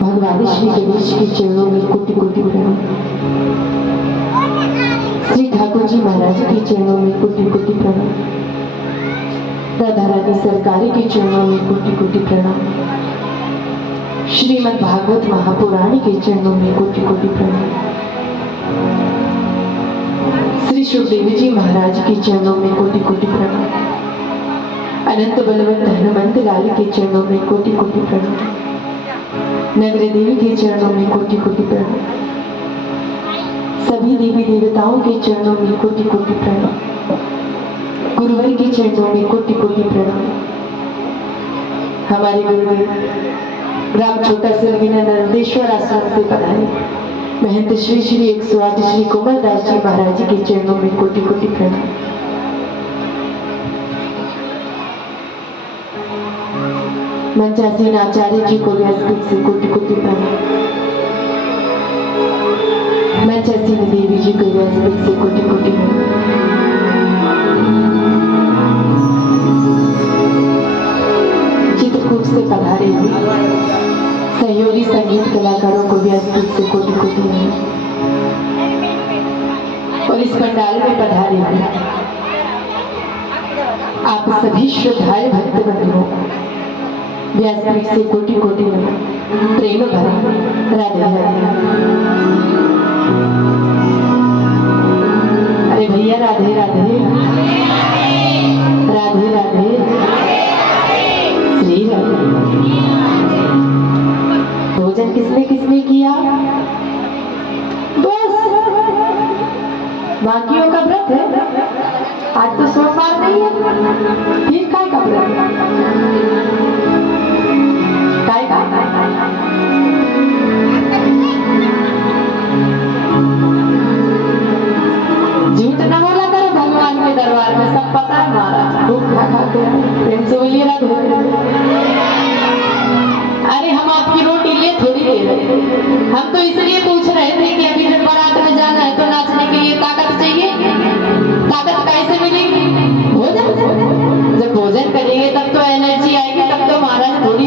भगवान श्री गणेश के चरणों में कोटि कोटि प्रणाम। श्री ठाकुर जी महाराज के चरणों में कोटि कोटि प्रणाम। राधा रानी सरकार के चरणों में कोटि कोटि प्रणाम। श्रीमद् भागवत महापुराण के चरणों में कोटि कोटि प्रणाम। श्री सुखदेव जी महाराज के चरणों में कोटि कोटि प्रणाम। अनंत बलवंत हनुमंत लाल के चरणों में कोटि कोटि प्रणाम। नगर देवी के चरणों में कोटि कोटि प्रणाम। सभी देवी देवताओं के चरणों में कोटि कोटि प्रणाम। गुरुवर के चरणों में कोटि कोटि प्रणाम। हमारे गुरुदेव राम छोटा सिलगिना नर्मदेश्वर आश्रम से पधारे महंत श्री श्री 108 श्री कोमल दास जी महाराज के चरणों में कोटि कोटि प्रणाम। मंचासीन आचार्य जी को व्यासपीठ से कोटि कोटि प्रणाम। मंचासीन देवी जी को व्यासपीठ से कोटि कोटि प्रणाम। चित्रकूट से पधारे हुए सहयोगी संगीत कलाकारों को व्यासपीठ से कोटि कोटि प्रणाम। और इस पंडाल में पधारे हुए आप सभी श्रद्धालु भक्त बंधुओं व्यासपीठ से कोटि कोटि प्रेम भरा राधे राधे। अरे भैया राधे राधे राधे राधे श्री राधे। भोजन किसने किसने किया? बस बाकियों का व्रत है। आज तो सोमवार नहीं है, फिर काय का व्रत? झूठ न बोला करो भगवान के दरबार में, सब पता है हमारा। खूब खा खाते हैं, प्रेम से बोलिए राधे। अरे हम आपकी रोटी लिए थोड़ी दे रहे, हम तो इसलिए पूछ रहे थे कि अभी जब बारात में जाना है तो नाचने के लिए ताकत चाहिए। ताकत कैसे मिलेगी? भोजन। जब भोजन करेंगे तब तो एनर्जी आएगी, तब तो महाराज थोड़ी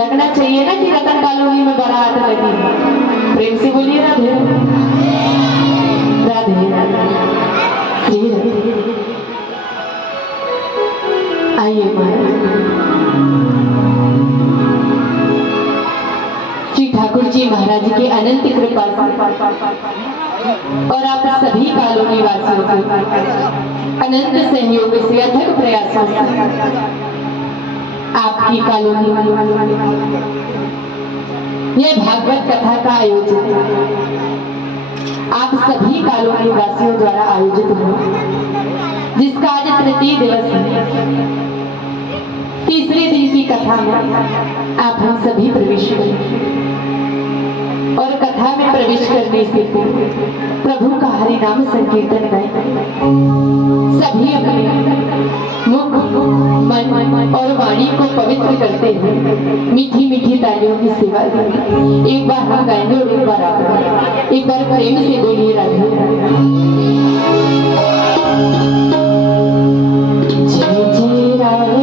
लगना चाहिए ना कि रतन कॉलोनी में बारात लगी। प्रेम से बोलिए राधे राधे राधे श्री राधे। आइए महाराज श्री ठाकुर जी महाराज के अनंत कृपा और आप सभी कॉलोनी वासियों के अनंत सहयोग से अथक प्रयासों से आपकी कॉलोनी ये भागवत कथा का आयोजन आप सभी कॉलोनी वासियों द्वारा आयोजित हुआ। जिसका आज तृतीय दिवस है। तीसरे दिन की कथा में आप हम सभी प्रवेश करें और कथा में प्रवेश करने से पूर्व प्रभु का हरि नाम संकीर्तन करें। सभी अपने मुख, मन और वाणी को पवित्र करते हुए मीठी मीठी तालियों की सेवा करें। एक बार हम गाएंगे और एक बार आप गाएंगे। एक बार प्रेम से बोलिए राधे जय जय राधा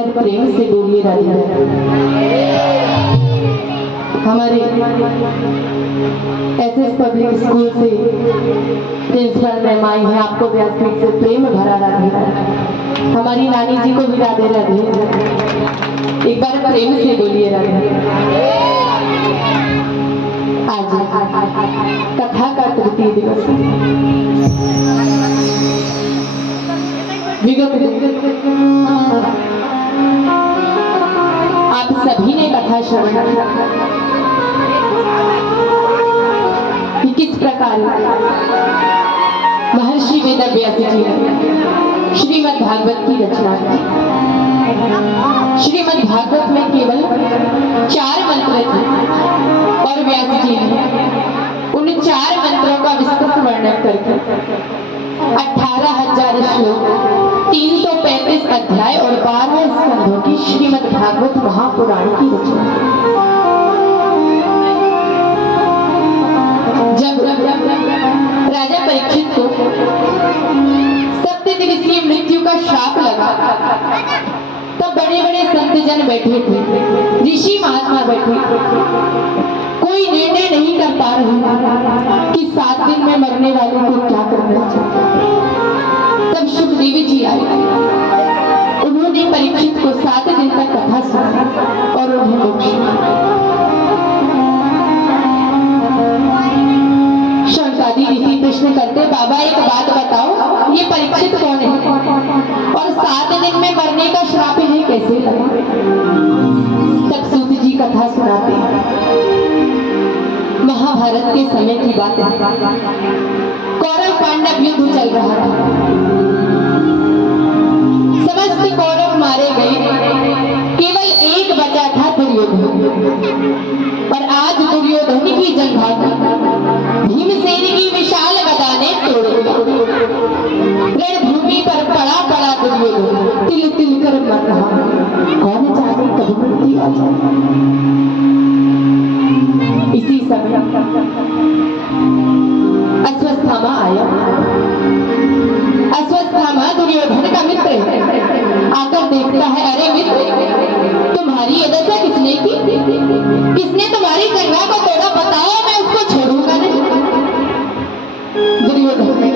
बार प्रेम से बोलिए राधे राधे। हमारे एसएस पब्लिक स्कूल से प्रिंसिपल मैम आई है, आपको व्यासपीठ से प्रेम भरा राधे राधे। हमारी नानी जी को भी राधे राधे। एक बार प्रेम से बोलिए राधे। आज कथा का तृतीय दिवस विगत आप सभी ने कथा श्रवण कि किस प्रकार महर्षि वेदव्यास जी ने श्रीमद् भागवत की रचना की। श्रीमद् भागवत में केवल 4 मंत्र थे और व्यास जी ने उन 4 मंत्रों का विस्तृत वर्णन करके 18,000 श्लोक, 335 अध्याय और 12 स्कंधों की श्रीमद् भागवत महापुराण की रचना। जब राजा परीक्षित को 7 दिवसीय मृत्यु का श्राप लगा, तब बड़े बड़े संत जन बैठे थे, ऋषि महात्मा बैठे थे। कोई निर्णय नहीं कर पा रहे कि 7 दिन में मरने वाले को क्या करना चाहिए। तब सुखदेव जी आए, उन्होंने परीक्षित को 7 दिन तक कथा सुनाई और उन्हें मोक्ष। शौनकादि ऋषि प्रश्न करते, बाबा एक बात बताओ, ये परीक्षित कौन है और 7 दिन में मरने का श्राप इन्हें कैसे लगा। तब सूत जी कथा सुनाते। महाभारत के समय की बात है, कौरव पांडव युद्ध चल रहा था। समस्त कौरव मारे गए, केवल एक बचा था दुर्योधन। और आज दुर्योधन की जंघा भीमसेन की विशाल गदा ने तोड़ दिया। रणभूमि पर पड़ा पड़ा दुर्योधन तिल तिल कर मर रहा। कौन जाने कब मृत्यु आ जाए। इसी समय अश्वत्थामा आया। अश्वत्थामा दुर्योधन का मित्र है। आकर देखता है, अरे मित्र, तुम्हारी ये दशा किसने की? किसने तुम्हारी जंघा को तोड़ा? बताओ, मैं उसको छोड़ूंगा नहीं। दुर्योधन ने,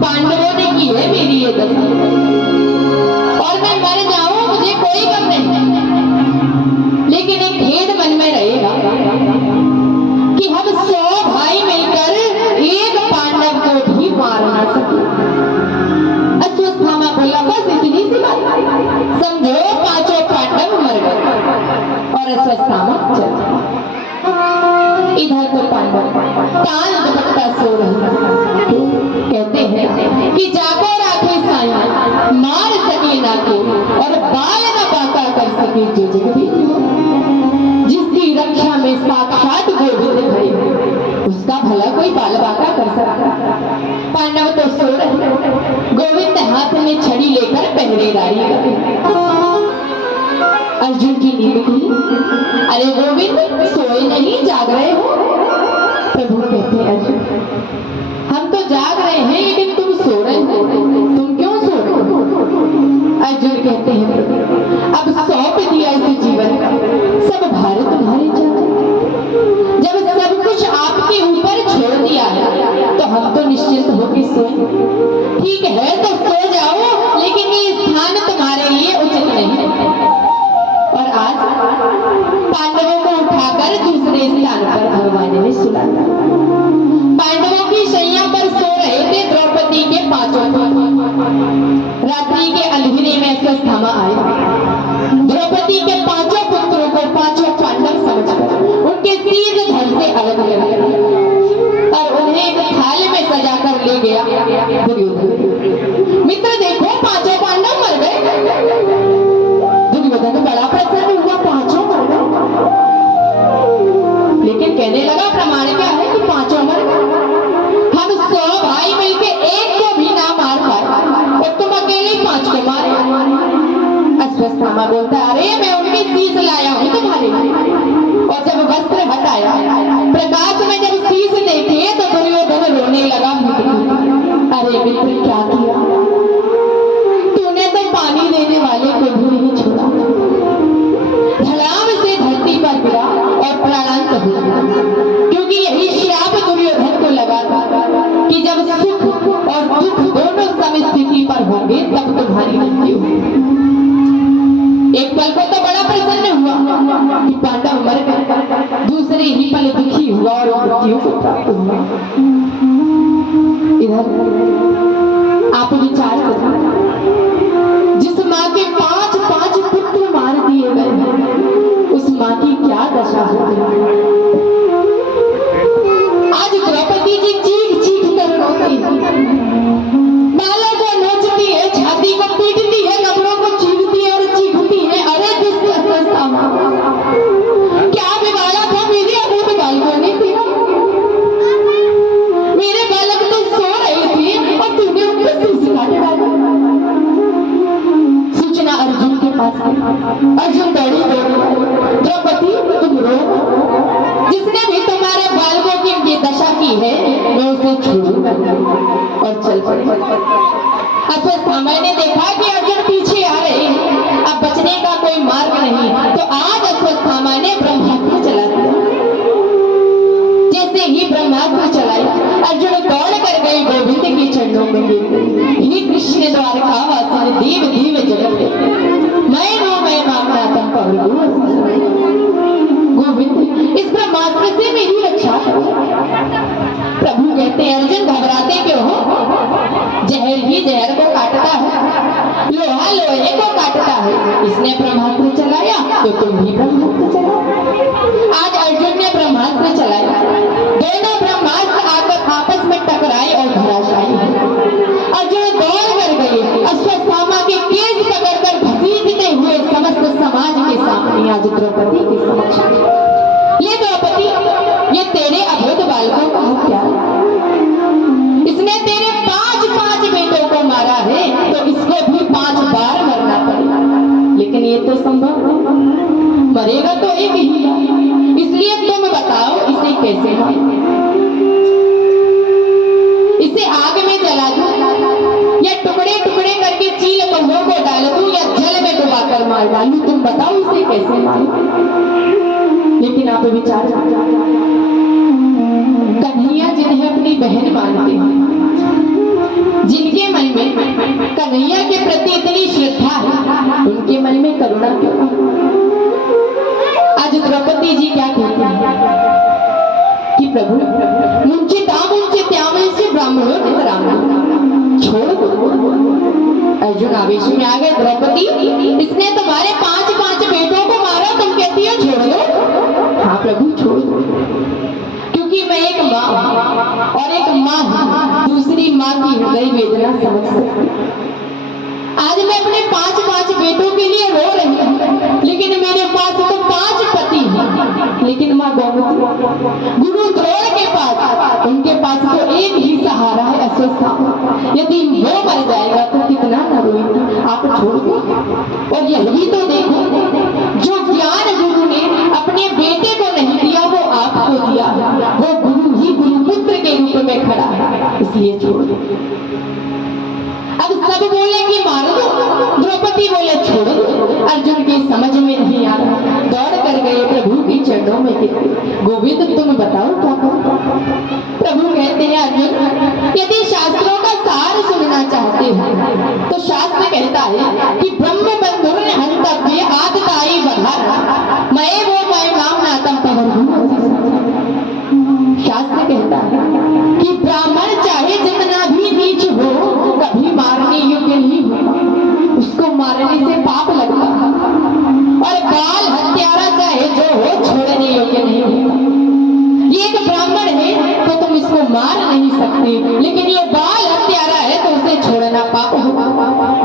पांडवों ने की है मेरी ये दशा, और मैं मर जाऊं मुझे कोई गम नहीं, लेकिन एक खेद मन में रहेगा कि हम 100 भाई मिलकर एक पांडव को भी मार ना सके। अश्वत्थामा बोला, बस इतनी सी बात, समझो 5 पांडव मर गए। और अश्वत्थामा चल। इधर तो पांडव तान दुपट्टा सो रहे। कहते हैं कि जागो राखे साया, मार सके ना को और बाल न बाका कर सके जो जगदीश। जिसकी रक्षा में साक्षात गोविंद खड़े, उसका भला कोई बाल बाका कर सकता। पांडव तो सो रहे, गोविंद हाथ में छड़ी लेकर पहरेदारी कर। अर्जुन की नींद खुली। अरे गोविंद, सोए नहीं, जाग रहे हो? प्रभु कहते हैं, अर्जुन हम तो जाग रहे हैं, लेकिन तुम सो रहे हो, तुम क्यों सो रहे हो? अर्जुन कहते हैं, प्रभु अब सौंप दिया इस जीवन का सब भार तुम्हारे चरण। जब सब कुछ आपके ऊपर छोड़ दिया है, तो हम तो निश्चिंत होकर सोए। ठीक है तो सो जाओ, लेकिन ये स्थान तुम्हारे लिए उचित नहीं। और आज पांडवों को उठाकर दूसरे स्थान पर भगवान ने सुला। पांडवों की शैया पर सो रहे थे द्रौपदी के 5 रात्रि के अंधेरे में अश्वत्थामा आए। द्रौपदी के 5 पुत्रों को 5 पांडव समझकर उनके सीध धड़ से अलग लगा और उन्हें एक थाल में सजा कर ले गया दुर्योधन। मित्र देखो, 5 पांडव मर गए। दुर्योधन बड़ा प्रसन्न हुआ, 5 मर गए। लेकिन कहने लगा, प्रमाण क्या है कि 5 मर गए? हम 100 भाई मिलके एक को भी ना मार पाए और तुम अकेले 5 को मारे। अश्वत्थामा बोलता, अरे मैं उनकी शीश लाया हूं तुम्हारे लिए। और जब वस्त्र हटाया, प्रकाश में जब शीश देखे तो दुर्योधन रोने लगा। अरे मित्र, क्या किया तूने? तो पानी देने वाले को भी तब तुम्हारी मृत्यु हुई। एक पल को तो बड़ा प्रसन्न हुआ कि पांडव मर गए, दूसरे ही पल दुखी हुआ और मृत्यु को प्राप्त हुआ। इधर आप विचार करो, जिस माँ के 5 पुत्र मार दिए गए, उस माँ की क्या दशा होगी। आज द्रौपदी जी चीख चीख कर रोती है, बालों को नोचती है, छाती को पीटती है, कपड़ों को चीरती है और चीखती है, अरे दुष्ट अवस्था, क्या बिगाड़ा था मेरे अबूझ बालकों ने तेरा। मेरे बालक तो सो रहे थे और तूने उनको सिलसिला डाला। सूचना अर्जुन के पास है। अर्जुन दौड़ी द्रौपदी तुम रो, जिसने भी तुम्हारे बालकों की ये दशा की है मैं उसे छोड़ूंगा और चल पड़े। अश्वत्थामा ने देखा कि अर्जुन पीछे आ रहे हैं, अब बचने का कोई मार्ग नहीं, तो आज अश्वत्थामा ने ब्रह्मास्त्र चला दिया। जैसे ही ब्रह्मास्त्र चलाया, अर्जुन दौड़ कर गए गोविंद के चरणों में गिर गए। हे कृष्ण द्वारका वासिन देव देव जगत मैं नो मैं मामला तम गोविंद, इस ब्रह्मास्त्र से मेरी रक्षा करो। प्रभु कहते हैं अर्जुन घबराते क्यों हो, जहर ही जहर को काटता है, लोहा लोहे को काटता है। इसने ब्रह्मास्त्र चलाया तो तुम भी ब्रह्मास्त्र चलाओ। आज अर्जुन ने ब्रह्मास्त्र चलाया, दोनों ब्रह्मास्त्र आकर आपस में टकराए और धराशायी है। अर्जुन दौड़ कर गए, अश्वत्थामा के केस पकड़कर घसीटते हुए समस्त समाज के सामने आज द्रौपदी के समक्ष। ये द्रौपदी, ये तेरे अबोध बालकों का हत्या, इसने तेरे 5 बेटों को मारा है तो इसको भी 5 बार मरना पड़ेगा। लेकिन ये तो संभव नहीं, मरेगा तो एक ही, इसलिए तुम बताओ इसे कैसे मारूं? इसे आग में जला दूं या टुकड़े टुकड़े करके चील कौओं को डाल दूं या जल में डुबाकर मार डालूं? तुम बताओ इसे कैसे मारूं? लेकिन आप विचार, कन्हैया जिन्हें अपनी बहन मानते हैं, जिनके मन में कन्हैया के प्रति इतनी श्रद्धा है, उनके मन में करुणा क्यों? आज द्रौपदी जी क्या कहती है कि प्रभु मुंचित्यामंस्य ब्राह्मणों नितराम, छोड़ दो। अर्जुन आवेश में आ गए, द्रौपदी इसने तुम्हारे 5 बेटों को मारा, तुम कहती हो छोड़ दो? हाँ प्रभु छोड़ दो, क्योंकि मैं एक माँ और एक माँ दूसरी माँ की हृदय वेदना समझ सकती। आज मैं अपने 5 बेटों के लिए रो रही हूँ, लेकिन मेरे पास तो 5 पति हैं। लेकिन माँ गोमती, गुरु द्रोण के पास, उनके पास तो एक ही सहारा है अश्वत्थामा। यदि वो मर जाएगा तो कितना न रोएंगे। आप छोड़ दो। और यही तो देखो, जो ज्ञान गुरु ने अपने बेटे को नहीं दिया वो आपको दिया, वो गुरु ही गुरुपुत्र के रूप में खड़ा है, इसलिए छोड़ दो। अब सब बोले कि मार दो, द्रौपदी बोले छोड़ दो। अर्जुन की समझ में नहीं आ रहा, दौड़ कर गए प्रभु के चरणों में गिरे। गोविंद तुम बताओ क्या करो? प्रभु कहते हैं अर्जुन, यदि शास्त्रों का सार सुनना चाहते हो तो शास्त्र कहता है कि ब्रह्म बंधुर हंतव्य आदताई बधार मैं वो मैं नाम नातम पवर। शास्त्र कहता है कि ब्राह्मण चाहे जितना भी नीच हो कभी मारने योग्य नहीं हो, उसको मारने से पाप लगता है। और बाल हत्यारा चाहे जो हो छोड़ने योग्य नहीं हो। ये एक ब्राह्मण है तो तुम इसको मार नहीं सकते, लेकिन ये बाल हत्यारा है तो उसे छोड़ना पाप होगा।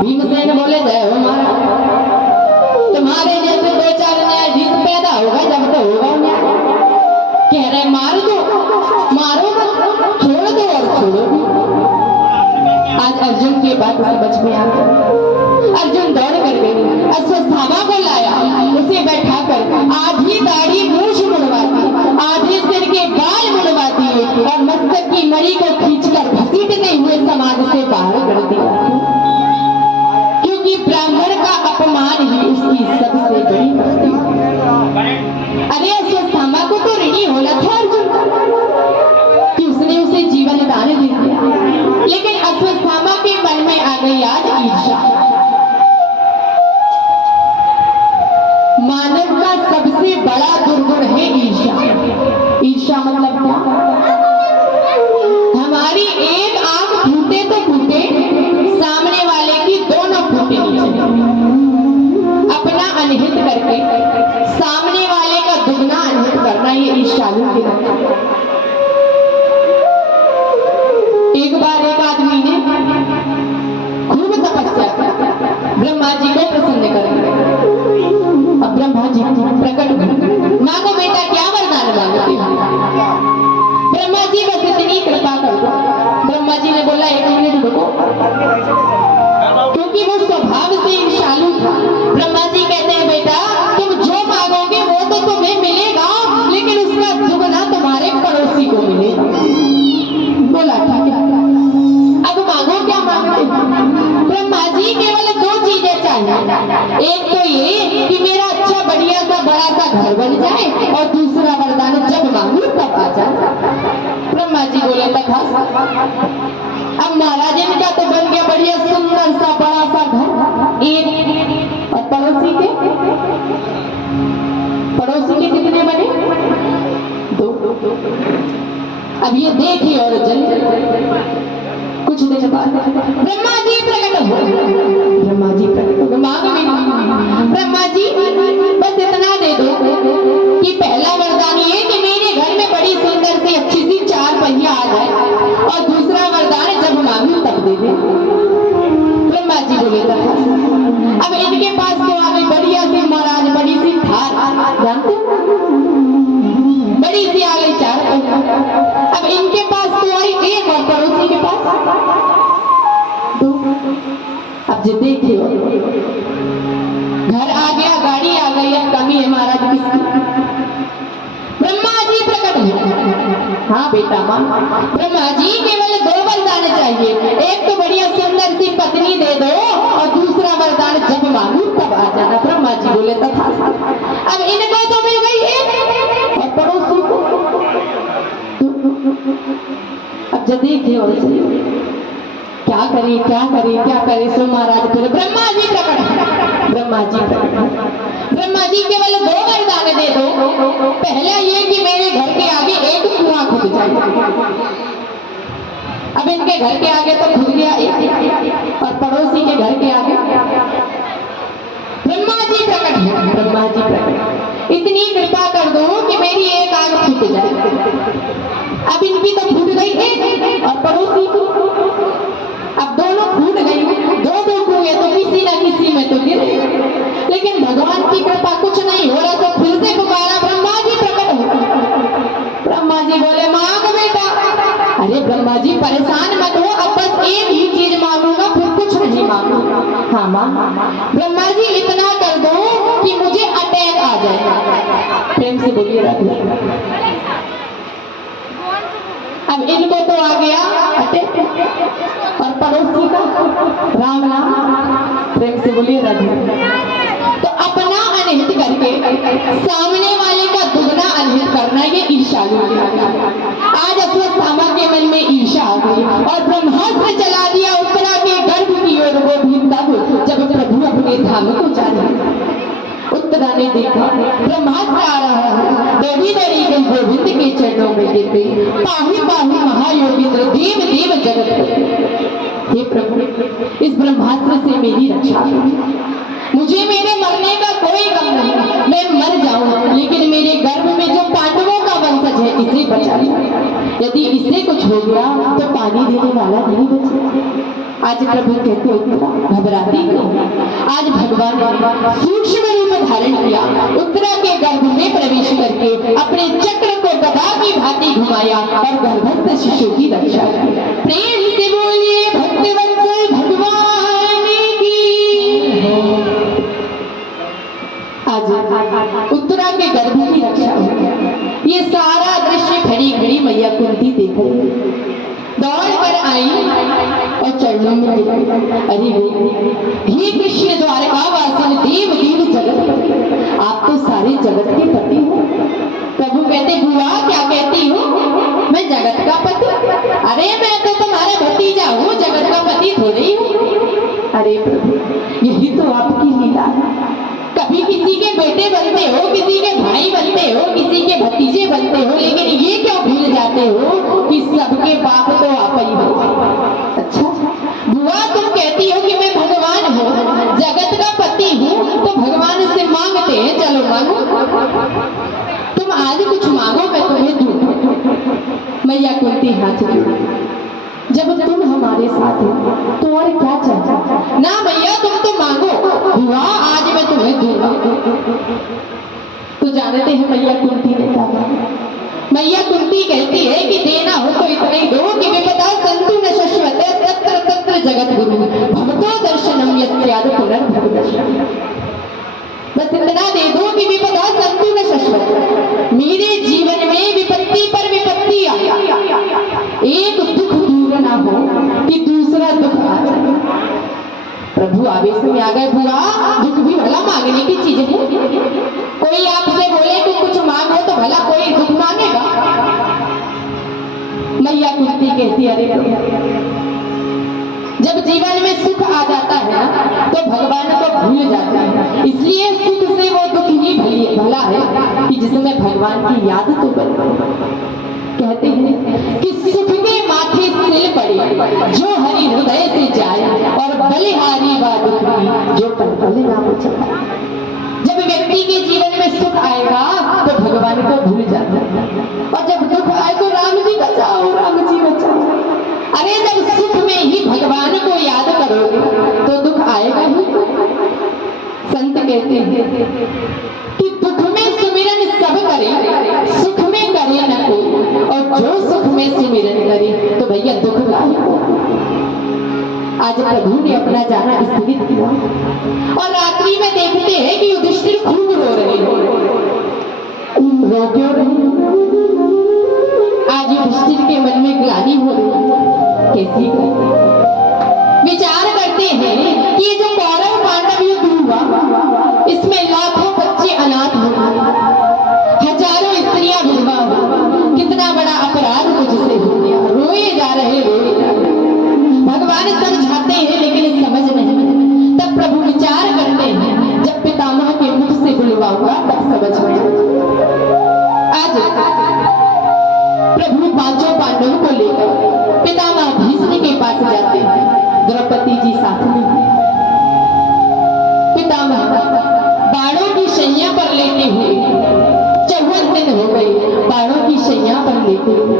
भीमसेन बोले जय हो महाराज, तुम्हारे जैसे 2-4 न्यायाधीश पैदा होगा जब तो होगा न्याय। कह रहे मार दो, मारो मत, छोड़ दो और छोड़ो। आज अर्जुन की बात समझ में आ गई। अर्जुन दौड़ कर गए, अश्वत्थामा को लाया, उसे बैठा कर आधी दाढ़ी मूछ मुड़वा दी, आधे सिर के बाल मुड़वा दिए और मस्तक की मणि को खींचकर घसीटते हुए समाज से बाहर कर दिया। क्योंकि ईर्ष्या मतलब क्या? हमारी एक आंख फूटे तो फूटे, सामने वाले की दोनों फूटनी चाहिए। अपना अनहित करके सामने वाले का दुगना अनहित करना, ये ईर्ष्यालु की लक्षण है। एक बार एक आदमी ने खूब तपस्या की ब्रह्मा जी को प्रसन्न करने। अब ब्रह्मा जी प्रकट हुए, मांगो बेटा क्या वरदान मांगते हो? ब्रह्मा जी बस इतनी कृपा कर दो। ब्रह्मा जी ने बोला 1 मिनट रुको, क्योंकि वो स्वभाव से ईर्ष्यालु था। ब्रह्मा जी कहते हैं बेटा तुम जो मांगोगे वो तो तुम्हें मिलेगा, लेकिन उसका दुगना तुम्हारे पड़ोसी को मिलेगा। बोला ठीक है, अब मांगो क्या मांगते हो? ब्रह्मा जी केवल 2 चीजें चाहिए। एक तो ये कि मेरा अच्छा बढ़िया सा बड़ा सा घर बन जाए, और दूसरा वरदान जब मांगू तब आ जाए। ब्रह्मा जी बोले तथा। अब महाराज इनका तो बन गया बढ़िया सुंदर सा बड़ा सा घर, एक, और पड़ोसी के कितने बने? 2। अब ये देखिए और जल कुछ दिन बाद ब्रह्मा जी प्रकट हुए। ब्रह्मा जी प्रकट हुए, मांग में ब्रह्मा जी बस इतना दे दो कि पहला वरदान ये कि मेरे घर में बड़ी सुंदर सी अच्छी सी 4 पहिया आ जाए, और दूसरा वरदान जब मांगू तब दे दे। ब्रह्मा जी बोले तथा। अब इनके पास तो आ गई बढ़िया सी महाराज बड़ी सी थार, जानते बड़ी सी आ गई 4 पहिया। अब इनके पास तो आई 1 और पड़ोसी के पास 2। अब जो देखियो घर आ गया, गाड़ी आ गई, अब कमी है महाराज किसकी? ब्रह्मा जी प्रकट हुए। हाँ बेटा मां, ब्रह्मा जी केवल 2 वरदान चाहिए। एक तो बढ़िया सुंदर सी पत्नी दे दो, और दूसरा वरदान जब मांगू तब आ जाना। ब्रह्मा जी बोले तथा। अब इनको तो मिल गई 1, और पड़ोसी को। अब जब देखिए और क्या करे सो महाराज बोले ब्रह्मा जी प्रकट। ब्रह्मा जी केवल 2 वरदान दे दो। पहला ये कि मेरे घर के आगे एक कुआं खुद जाए। अब इनके घर के आगे तो खुद गया एक, और पड़ोसी के घर के आगे ब्रह्मा जी प्रकट। इतनी कृपा कर दो कि मेरी एक आग फूट जाए। अब इनकी तो फूट गई एक, और पड़ोसी की अब दोनों फूट गई। 2 कुएं तो किसी न किसी में तो गिरे, लेकिन भगवान की कृपा कुछ नहीं हो रहा, तो फिर से पुकारा ब्रह्मा जी प्रकट हो। ब्रह्मा जी बोले मांग बेटा। अरे ब्रह्मा जी परेशान मत हो, अब बस एक ही चीज मांगूंगा, फिर कुछ नहीं मांगूंगा। हाँ मां। ब्रह्मा जी इतना कर दो कि मुझे अटैक आ जाए। प्रेम से बोलिए राधे। अब इनको तो आ गया अटैक, और पड़ोसी का राम नाम। प्रेम से बोलिए राधे। तो अपना अनहित करके सामने वाले का दुगना अनहित करना, ये ईर्ष्यालु। आज अश्वत्थामा के मन में ईर्ष्या आ गई, और ब्रह्मास्त्र चला दिया उत्तरा के गर्भ की ओर। वो भी तब जब प्रभु अपने धाम को जाने। उत्तरा ने देखा ब्रह्मास्त्र आ रहा है, दौड़ी गई गोविंद के चरणों में गिर गई। पाही महायोगींद्र देव देव जगत। हे प्रभु इस ब्रह्मास्त्र से मेरी रक्षा करो। मुझे मेरे मरने का कोई गम नहीं, मैं मर जाऊं, लेकिन मेरे गर्भ में जो पांडवों का वंशज है इसे बचा लो। यदि इसे कुछ हो गया तो पानी देने वाला नहीं बचेगा। आज प्रभु कहते हो घबराती नहीं। आज भगवान ने सूक्ष्म रूप धारण किया, उत्तरा के गर्भ में प्रवेश करके अपने चक्र को गदा की भांति घुमाया, और गर्भस्थ शिशु की रक्षा की। प्रेम से बोलिए भक्तवत्सल भगवान की। आज उत्तरा के गर्भ की रक्षा हो गया। ये सारा दृश्य घड़ी घड़ी मैया कुंती देख रही, दौड़ कर आई और चरणों में गिरी। अरे हे कृष्ण द्वारका वासन देव देव जगत, आप तो सारे जगत के पति हो। प्रभु कहते बुआ क्या कहती हो, मैं जगत का पति? अरे मैं तो तुम्हारा भतीजा हूँ, जगत का पति थोड़ी हूँ। अरे प्रभु यही तो आपकी लीला है। कभी किसी के बेटे बनते हो, किसी के भाई बनते हो, किसी के भतीजे बनते हो, लेकिन ये क्यों भूल जाते हो कि सबके बाप तो आप ही हो। अच्छा बुआ, तुम कहती हो कि मैं भगवान हूँ, जगत का पति हूँ, तो भगवान से मांगते हैं, चलो मांगो। तुम आज कुछ मांगो, मैं तुम्हें दूं। मैया कुंती हाथ जोड़ी, जब तुम हमारे साथ हो तो और क्या चाहिए। ना मैया तुम तो मांगो, बुआ आज मैं तुम्हें दूंगा। तो जानते हैं मैया कुंती ने क्या कहा? मैया कुंती कहती है कि देना हो तो इतना ही दो कि विपदा संतु न शश्वत तत्र तत्र जगत गुरु भवतो दर्शनम यस्याद पुनर्भव दर्शन। बस इतना दे दो कि विपदा संतु न शश्वत, मेरे जीवन में विपत्ति पर विपत्ति आई, एक दुख दूर ना हो कि दूसरा दुख आ जाए। प्रभु आवेश में आ गए, बुआ दुख भी भला मांगने की चीज है। कोई आपसे बोले कि कुछ मांगो तो भला कोई दुख मांगेगा। मैया कुंती कहती अरे जब जीवन में सुख आ जाता है ना तो भगवान को भूल जाता है, इसलिए सुख से वो दुख ही भला है कि जिसमें भगवान की याद तो बने। कहते हैं कि सुख के माथे सिल पड़े जो हरि हृदय से जाए, और बलिहारी व दुखी जो पल पल ना बचाए। जब व्यक्ति के जीवन में सुख आएगा तो भगवान को भूल जाता है, और जब दुख आए तो राम जी बचाओ, राम जी बचाओ। अरे जब सुख में ही भगवान को याद करोगे तो दुख आएगा ही। संत कहते हैं कि दुख में सुमिरन सब करे, सुख में करे न कोई, और जो सुख में सुमिरन करे तो भैया दुख लाए। आज प्रभु ने अपना जाना स्थगित किया, और रात्रि में देखते हैं कि युधिष्ठिर खूब रो रहे हैं। रो क्यों रहे? आज युधिष्ठिर के मन में ग्लानि हो रही है। कैसी विचार करते हैं कि ये जो कौरव पांडव युद्ध हुआ इसमें लाखों बच्चे अनाथ हो गए, हजारों स्त्रियां विधवा हो, कितना बड़ा अपराध मुझसे हो गया। रोए जा रहे, रोए जा रहे। भगवान समझाते हैं लेकिन समझ नहीं। तब प्रभु विचार करते हैं जब पितामह के मुख से बुलवाऊंगा तब समझ में। आज प्रभु पांचों पांडवों को लेकर पितामह भीष्म के पास जाते हैं, द्रौपदी जी साथ में। पितामह बाणों की शैया पर लेटे हुए 54 दिन हो गए, बाणों की शैया पर लेटे हुए,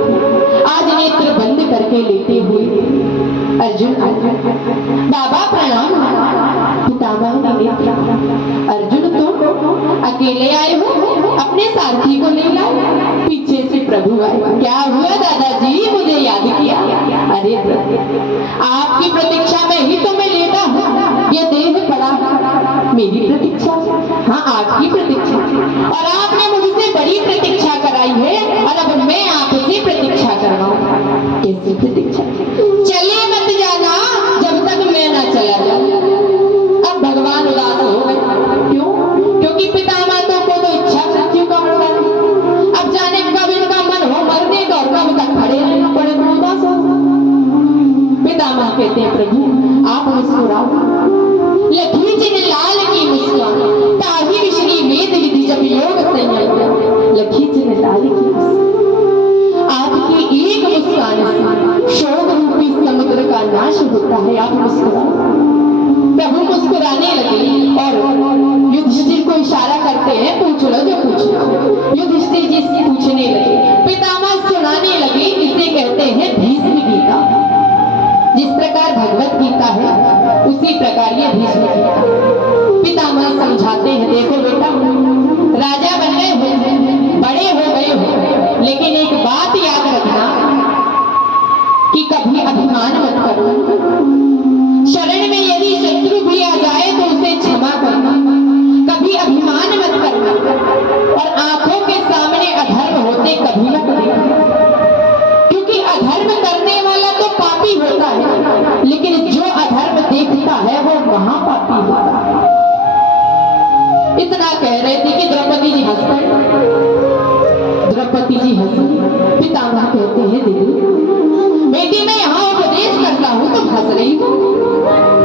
आज नेत्र बंद करके लेटे हुए। अर्जुन बाबा प्रणाम। पितामह ने नेत्र, अर्जुन तुम अकेले आए हो, अपने सारथी को नहीं लाए? पीछे से प्रभु आए। क्या हुआ दादाजी, मुझे याद किया? अरे आपकी प्रतीक्षा में ही तो मैं लेटा हूँ, ये देह पड़ा मेरी प्रतीक्षा। हाँ आपकी प्रतीक्षा, और आपने मुझसे बड़ी प्रतीक्षा कराई है, और अब मैं आपसे प्रतीक्षा कर रहा हूँ। कैसी प्रतीक्षा? चले मत जाना जब तक मैं ना चला जाऊं। अब भगवान उदास हो गए। क्यों? क्योंकि पितामह को तो इच्छा मृत्यु का मरना, अब जाने कब इनका मन हो मरने का और कब तक खड़े रहना पड़े तो उदास हो। पितामह कहते हैं प्रभु आप मुस्कुराओ। लखी जिन लाल की मुस्कान ताही विष्णु वेद विधि जब योग संयम। लखी जिन लाल की आपकी एक मुस्कान से शोक रूपी समुद्र का नाश होता है। आप मुस्कुराओ। प्रभु मुस्कुराने लगे और युधिष्ठिर को इशारा करते हैं, पूछ लो जो पूछना। युधिष्ठिर जी से पूछने लगे, पितामह सुनाने लगे। इसे कहते हैं भीष्म गीता। जिस प्रकार भगवत गीता है उसी प्रकार ये भीष्म गीता। पितामह समझाते हैं, देखो बेटा राजा बन गए हो, बड़े हो गए हो, लेकिन एक बात याद रखना कि कभी अभिमान मत करो। शरण में यदि शत्रु भी आ जाए तो उसे क्षमा करना, कभी अभिमान मत करना, और आंखों के सामने अधर्म होते कभी मत देखना, क्योंकि अधर्म करने वाला तो पापी होता है, लेकिन जो अधर्म देखता है वो महापापी होता है। इतना कह रहे थे कि द्रौपदी जी हंस पड़े। द्रौपदी जी हंसी। पितामह कहते हैं दीदी बेटी मैं यहाँ उपदेश करता हूँ तो हंस रही हूँ।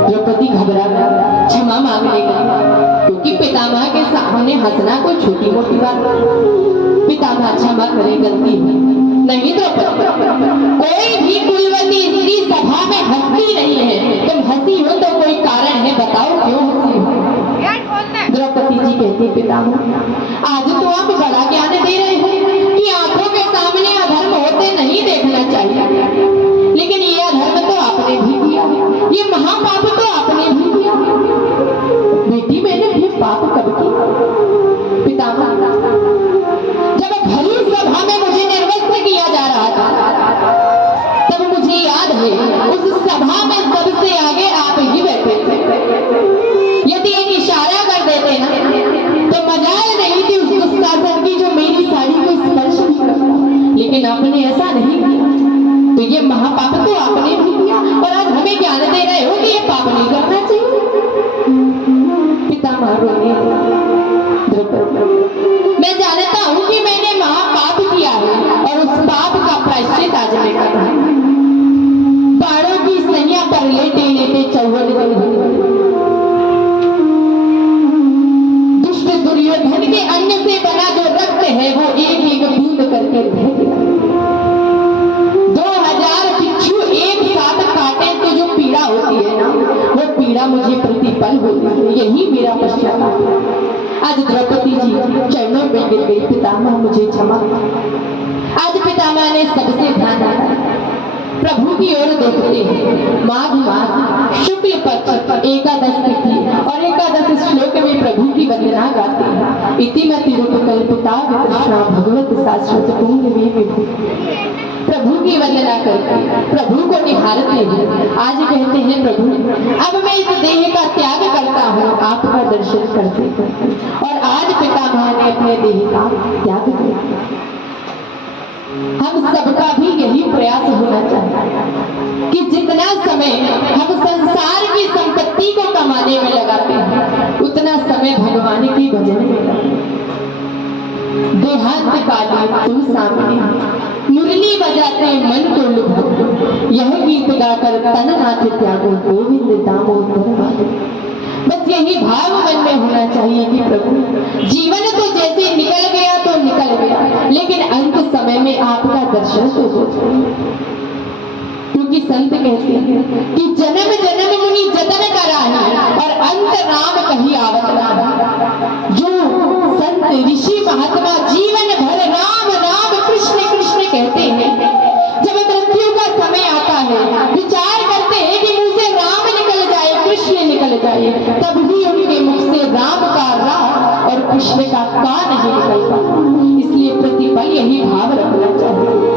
द्रौपदी घबरा कर क्षमा मांगने लगी, क्योंकि पितामह सामने हंसना कोई छोटी मोटी बात पितामह क्षमा करे, गलती नहीं। द्रौपदी, कोई भी कुलवती स्त्री सभा में हंसती नहीं है। तुम हंसी हो तो कोई कारण है, बताओ क्यों हंसी हो? द्रौपदी जी कहती, पितामह आज तो आप बड़ा ज्ञान दे रहे हो कि आंखों के सामने अधर्म होते नहीं देखना चाहिए, लेकिन ये अधर्म तो आपने भी किया, ये महापाप तो आपने भी किया। बेटी, मैंने भी पाप कब किया? पितामह, जब भली सभा में मुझे निर्वस्त्र किया जा रहा था, तब मुझे याद है उस सभा में सबसे आगे आप ही बैठे थे। यदि एक इशारा कर देते ना तो मजाल नहीं थी उस दुशासन की जो मेरी साड़ी को स्पर्श नहीं करता, लेकिन आपने ऐसा नहीं किया। तो ये महापाप तो आपने भी किया और आज हमें ज्ञान दे रहे हो कि ये पाप नहीं करना चाहिए। पितामह रोने, मैं जानता हूँ कि मैंने महापाप किया है और उस पाप का प्रायश्चित आज मैं कर रहा हूँ। बाणों की सैया पर लेटे लेटे चौवन दुष्ट दुर्योधन के अन्न से बना जो रक्त है वो एक एक बूंद करके बह गया। 2000 बिच्छू एक साथ काटे तो जो पीड़ा होती है ना, वो पीड़ा मुझे प्रतिपल होती है। यही मेरा पश्चाताप है। आज द्रौपदी जी चरणों में गिर गई, पितामह मुझे क्षमा। आज पितामह ने सबसे ध्यान रखा, प्रभु की ओर देखते हैं। माघ मास शुक्ल पक्ष एकादश तिथि और एकादश श्लोक में प्रभु की वंदना गाते हैं। इति मति रूपकल्पिता कृष्णा भगवत शाश्वत पुण्य में प्रभु की वंदना करके प्रभु को निहारते हैं। आज कहते हैं, प्रभु अब मैं इस देह का त्याग करता हूँ आपका दर्शन करते करते। और आज पितामह ने अपने देह का त्याग किया। हम सबका भी यही प्रयास होना चाहिए कि जितना समय हम संसार की संपत्ति को कमाने में लगाते हैं, उतना समय भगवान की भजन में लगाते। देहांत काली तुम सामने मुरली बजाते मन को लुभाओ, यह गीत गाकर तन नाथ त्यागो गोविंद दामोदर। बस यही भाव मन में होना चाहिए कि प्रभु जीवन तो जैसे निकल गया तो निकल गया, लेकिन अंत समय में आपका दर्शन तो हो जाए। क्योंकि संत कहते हैं कि जन्म जन्म मुनि जतन करा है और अंत राम कहीं आवत ना। जो संत ऋषि महात्मा जीवन भर राम राम कृष्ण कृष्ण कहते हैं, जब मृत्यु का समय आता है विचार करते हैं कि मुंह से राम निकल जाए कृष्ण निकल जाए, तब भी उनके मुख से राम का रा और कृष्ण का नहीं निकल पाता। इसलिए प्रतिपल यही भाव रखना चाहिए।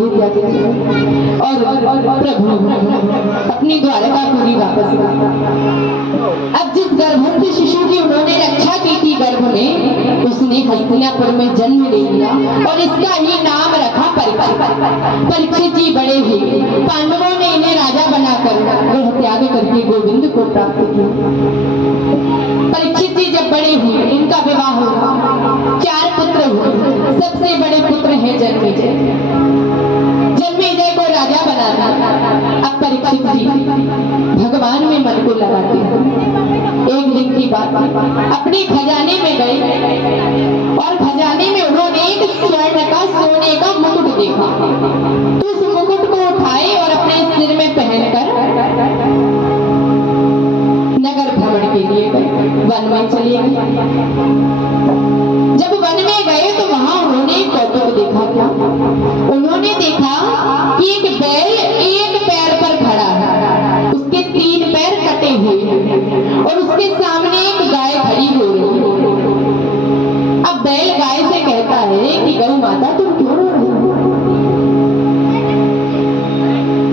देह त्याग और प्रभु अपनी द्वारकापुरी वापस गए। अब जिस गर्भस्थ शिशु की उन्होंने रक्षा की थी गर्भ में, उसने हस्तिनापुर में जन्म ले लिया और इसका ही नाम रखा परीक्षित। परीक्षित जी बड़े हुए, पांडवों ने इन्हें राजा बनाकर गृह त्याग करके गोविंद को प्राप्त किया। परीक्षित जी जब बड़े हुए, इनका विवाह हुआ, 4 पुत्र हुए। सबसे बड़े पुत्र है जन्मेजय। जन्मेजय को राजा बनाना। अब परीक्षित जी भगवान में मन को लगाते हैं। एक दिन की बात, अपने खजाने में गए और खजाने में उन्होंने एक स्वर्ण का सोने का मुकुट देखा। तो उस मुकुट को उठाए और अपने सिर में पहनकर नगर भ्रमण के लिए गए, वन में चले गए। जब वन में गए तो वहां उन्होंने कौतुक देखा। क्या उन्होंने देखा कि एक बैल एक पैर पर खड़ा है, उसके 3 पैर कटे हुए हैं और उसके सामने एक गाय खड़ी हो रही है। अब बैल गाय से कहता है कि गौ माता तुम क्यों रो रही हो?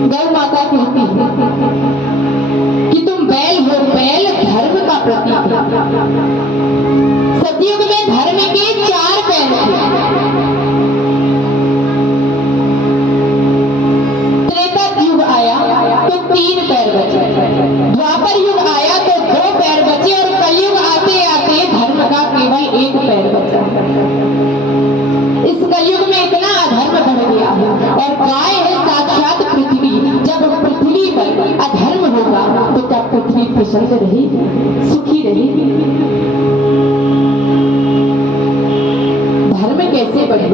गौ माता कहती है कि तुम बैल हो, बैल धर्म का प्रतीक है। सतयुग में धर्म के 4 पैर थे। त्रेता युग आया तो 3 पैर बचे, द्वापर युग आया तो 2 पैर बचे और कलयुग आते आते धर्म का केवल 1 पैर बचा। इस कलयुग में इतना अधर्म बढ़ गया है और गाय है साक्षात पृथ्वी। जब पृथ्वी पर अधर्म होगा तो क्या पृथ्वी प्रसन्न रहेगी, सुखी रहेगी? धर्म कैसे बढ़े?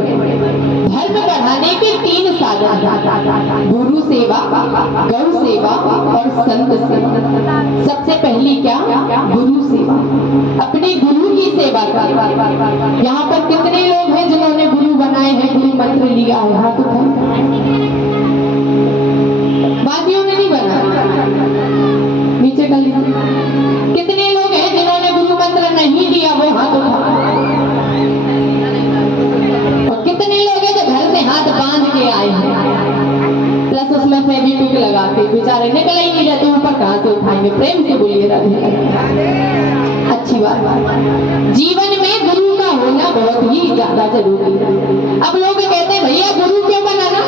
धर्म बढ़ाने के 3 साधन, गुरु सेवा, गौ सेवा और संत सेवा। सबसे पहली क्या? गुरु सेवा। अपने गुरु की सेवा कर। यहाँ पर कितने लोग हैं जिन्होंने गुरु बनाए हैं, गुरु मंत्र लिया है? हाथ उठाए। बाकियों ने नहीं बनाया, नीचे कर लीजिए। कितने लोग हैं जिन्होंने गुरु मंत्र नहीं लिया? वो हाथ उठाए। कितने लोग हैं जो घर से हाथ बांध के आए हैं, प्लस उसमें फेविक्विक लगा के, बेचारे निकल ही नहीं रहते, ऊपर कहां से उठाएंगे? प्रेम से बोलिए राधे। अच्छी बात, जीवन में गुरु का होना बहुत ही ज्यादा जरूरी है। अब लोग कहते हैं भैया गुरु क्यों बनाना?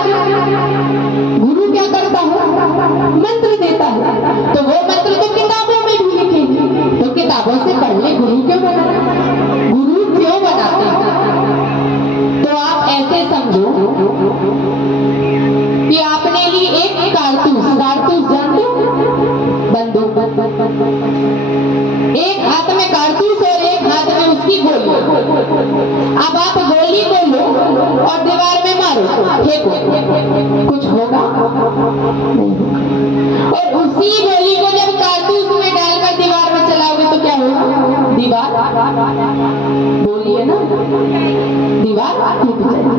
गुरु क्या करता है? मंत्र देता है। तो वो मंत्र तो किताबों में भी लिखे हैं, तो किताबों से पढ़ ले। गुरु क्यों बनाना? गुरु क्यों बनाते हैं? तो आप ऐसे समझो कि आपने ली एक कारतूस जानते हो? बंदूक। एक हाथ में कारतूस और एक हाथ में उसकी गोली। अब आप गोली को लो और दीवार में मारो, फेंको, कुछ होगा नहीं। और उसी गोली को जब कारतूस में डालकर दीवार में चलाओगे तो क्या होगा? दीवार बोलिए ना, दीवार टूट जाएगी।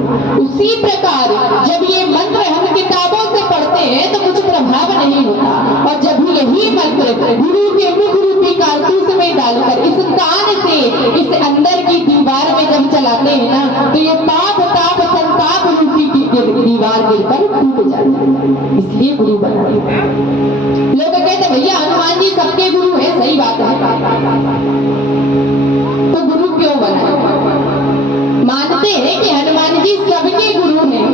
उसी प्रकार जब ये मंत्र हम किताबों से पढ़ते हैं तो कुछ प्रभाव नहीं होता, और जब यही मंत्र गुरु के मुख रूपी कारतूस में डालकर इस कान से इस अंदर की दीवार में जब चलाते हैं ना, तो ये पाप ताप संताप रूपी दीवार गिरकर टूट जाती है। इसलिए गुरु बनाते हैं। लोग कहते भैया हनुमान जी सबके गुरु है, सही बात है, तो गुरु क्यों बनाए? मानते हैं कि हनुमान जी सबके गुरु हैं,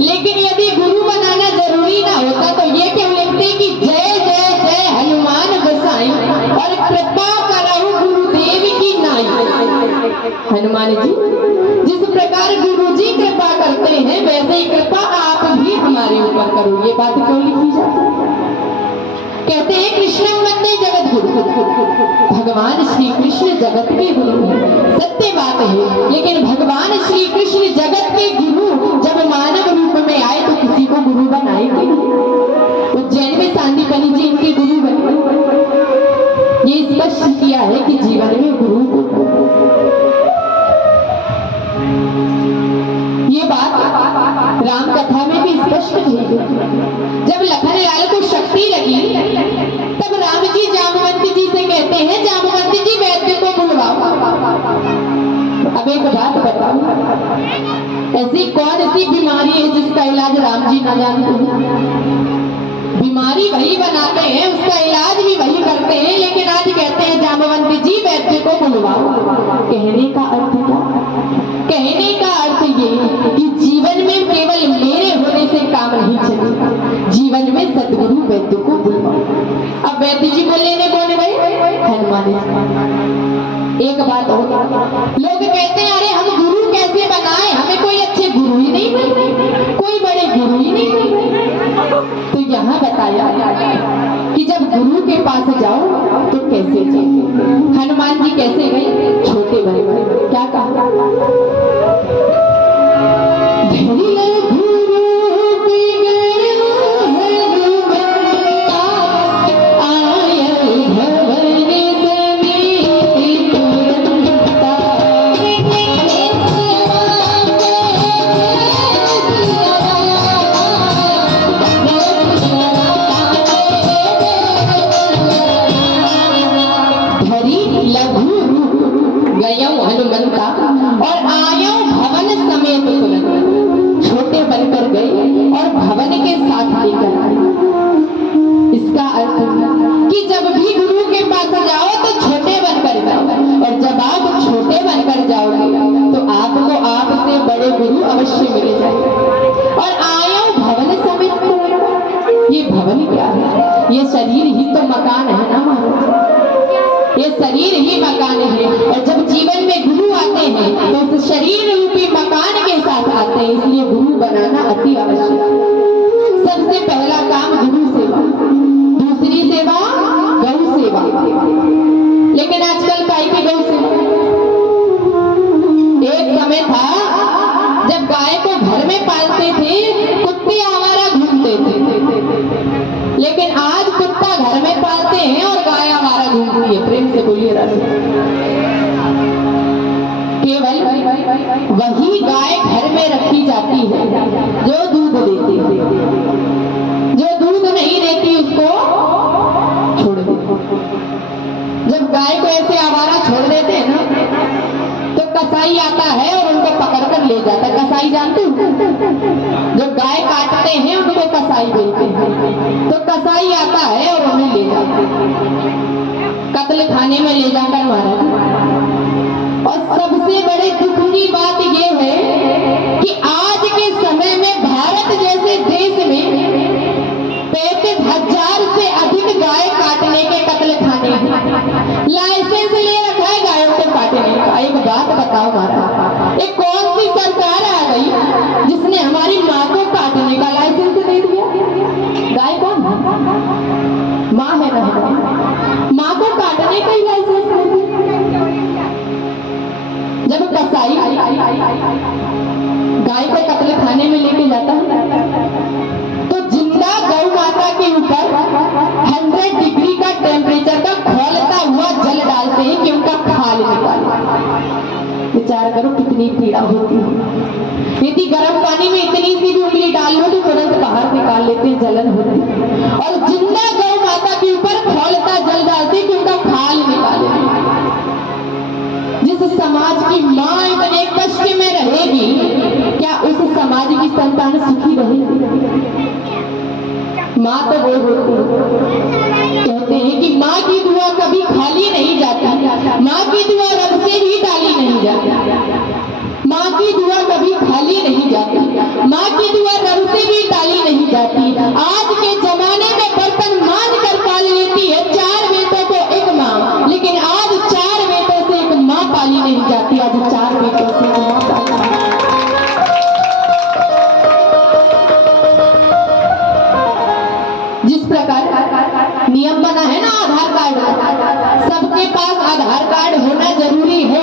लेकिन यदि गुरु बनाना जरूरी ना होता तो ये क्यों लिखते कि जय जय जय हनुमान गोसाई और कृपा करहु गुरुदेव की नाई। हनुमान जी जिस प्रकार गुरु जी कृपा करते हैं वैसे ही कृपा आप भी हमारे ऊपर करो। ये बात क्यों लिखी जाती है? कहते हैं कृष्ण वंदे जगत गुरु, भगवान श्री कृष्ण जगत के गुरु हैं। सत्य बात है, लेकिन भगवान श्री कृष्ण जगत के गुरु जब मानव रूप में आए तो किसी को गुरु बनाएंगे। उज्जैन में सांदीपनि जी इनके गुरु बने। ये स्पष्ट किया है कि जीवन में गुरु को, ये बात राम कथा में भी स्पष्ट है। जब लखनलाल को शक्ति लगी तब राम जी जामवंत जी से कहते हैं जामवंत जी वैद्य को बुलवाओ। अब एक बात बताओ, ऐसी कौन सी बीमारी है जिसका इलाज राम राम जी ना जानते हैं। बीमारी वही बनाते हैं, उसका इलाज भी वही करते हैं, लेकिन आज कहते हैं जामवंत जी वैद्य को बुलवाओ। कहने का अर्थ क्या? कहने का अर्थ ये कि जीवन में केवल मेरे होने से काम नहीं चलेगा, जीवन में सदगुरु वैद्य को बुलवाओ। अब वैद्य जी को लेने कौन गए? हनुमान जी। एक बात और, लोग कहते हैं अरे हम गुरु कैसे बनाए, हमें कोई अच्छे गुरु ही नहीं मिलते, कोई बड़े गुरु ही नहीं मिलते। तो यहाँ बताया कि जब गुरु के पास जाओ तो कैसे जाओ। हनुमान जी कैसे गए? छोटे भाई क्या कहा? हनुमंता और आयो भवन समेत तुरंत। छोटे बनकर गए और भवन के साथ लेकर आए। इसका अर्थ कि जब भी गुरु के पास जाओ तो छोटे बनकर जाओ, और जब आप छोटे बनकर जाओगे तो आपको आपसे बड़े गुरु अवश्य मिल जाएंगे। और आयो भवन समेत तुरंत, ये भवन क्या है? ये शरीर ही तो मकान है ना महाराज, ये शरीर ही मकान है। और जब जीवन में गुरु आते हैं तो उस शरीर रूपी मकान के साथ आते हैं, इसलिए गुरु बनाना अति आवश्यक है। सबसे पहला काम गुरु सेवा, दूसरी सेवा गौ सेवा। लेकिन आजकल काय की गौ सेवा? एक समय था जब गाय को घर में पालते थे, कुत्ते आवारा घूमते थे, लेकिन आज कुत्ता घर में पालते हैं और गाय आवारा घूमती है। प्रेम से बोलिए राधे। केवल वही गाय घर में रखी जाती है जो दूध देती है, जो दूध नहीं देती उसको छोड़ देते। जब गाय को ऐसे आवारा छोड़ देते हैं ना तो कसाई आता है और उनको पकड़ कर ले जाता है। कसाई जानते हो? जो गाय काटते हैं उनको कसाई बोलते हैं। तो कसाई आता है और उन्हें ले जाता है, कत्ल खाने में ले जाकर मारा। और सबसे बड़े दुख की बात यह है कि आज के समय में भारत जैसे देश में 35,000 से अधिक गाय काटने के कत्ल खाने हैं। लाइसेंस ले रखा है गायों को काटने का। एक बात बताओ महाराज, एक कौन सी सरकार आ गई जिसने हमारी माँ को काटने का लाइसेंस दे दिया? गाय कौन? माँ है ना, माँ को काटने का ही लाइसेंस दे दिया। जब कसाई गाय को कत्ल खाने में लेके जाता है तो जिंदा गौ माता के ऊपर 100 डिग्री का टेम्परेचर का खौलता हुआ जल डालते हैं कि उनका खाल निकाले। विचार करो कितनी पीड़ा होती है। यदि गर्म पानी में इतनी सी भी उंगली डाल लो तो तुरंत बाहर निकाल लेते हैं, जलन होती है। और जिंदा गौ माता के ऊपर खौलता जल डालते कि उनका खाल निकाले। जिस समाज की माँ इतने कष्ट में रहेगी, क्या उस समाज की संतान सुखी रहेगी? माँ तो वो होती है, कहते हैं कि माँ की दुआ कभी खाली नहीं जाती, माँ की दुआ रब से भी टाली नहीं जाती। माँ की दुआ कभी खाली नहीं जाती, माँ की दुआ रब से भी टाली नहीं जाती। आज के जमाने में बर्तन मांझ कर पाल लेती है 4 बेटों को एक माँ, लेकिन आज 4 बेटों से एक माँ पाली नहीं जाती। आज 4 बेटों से एक माँ पाली। जिस प्रकार नियम बना है ना आधार कार्ड, सबके पास आधार कार्ड होना जरूरी है,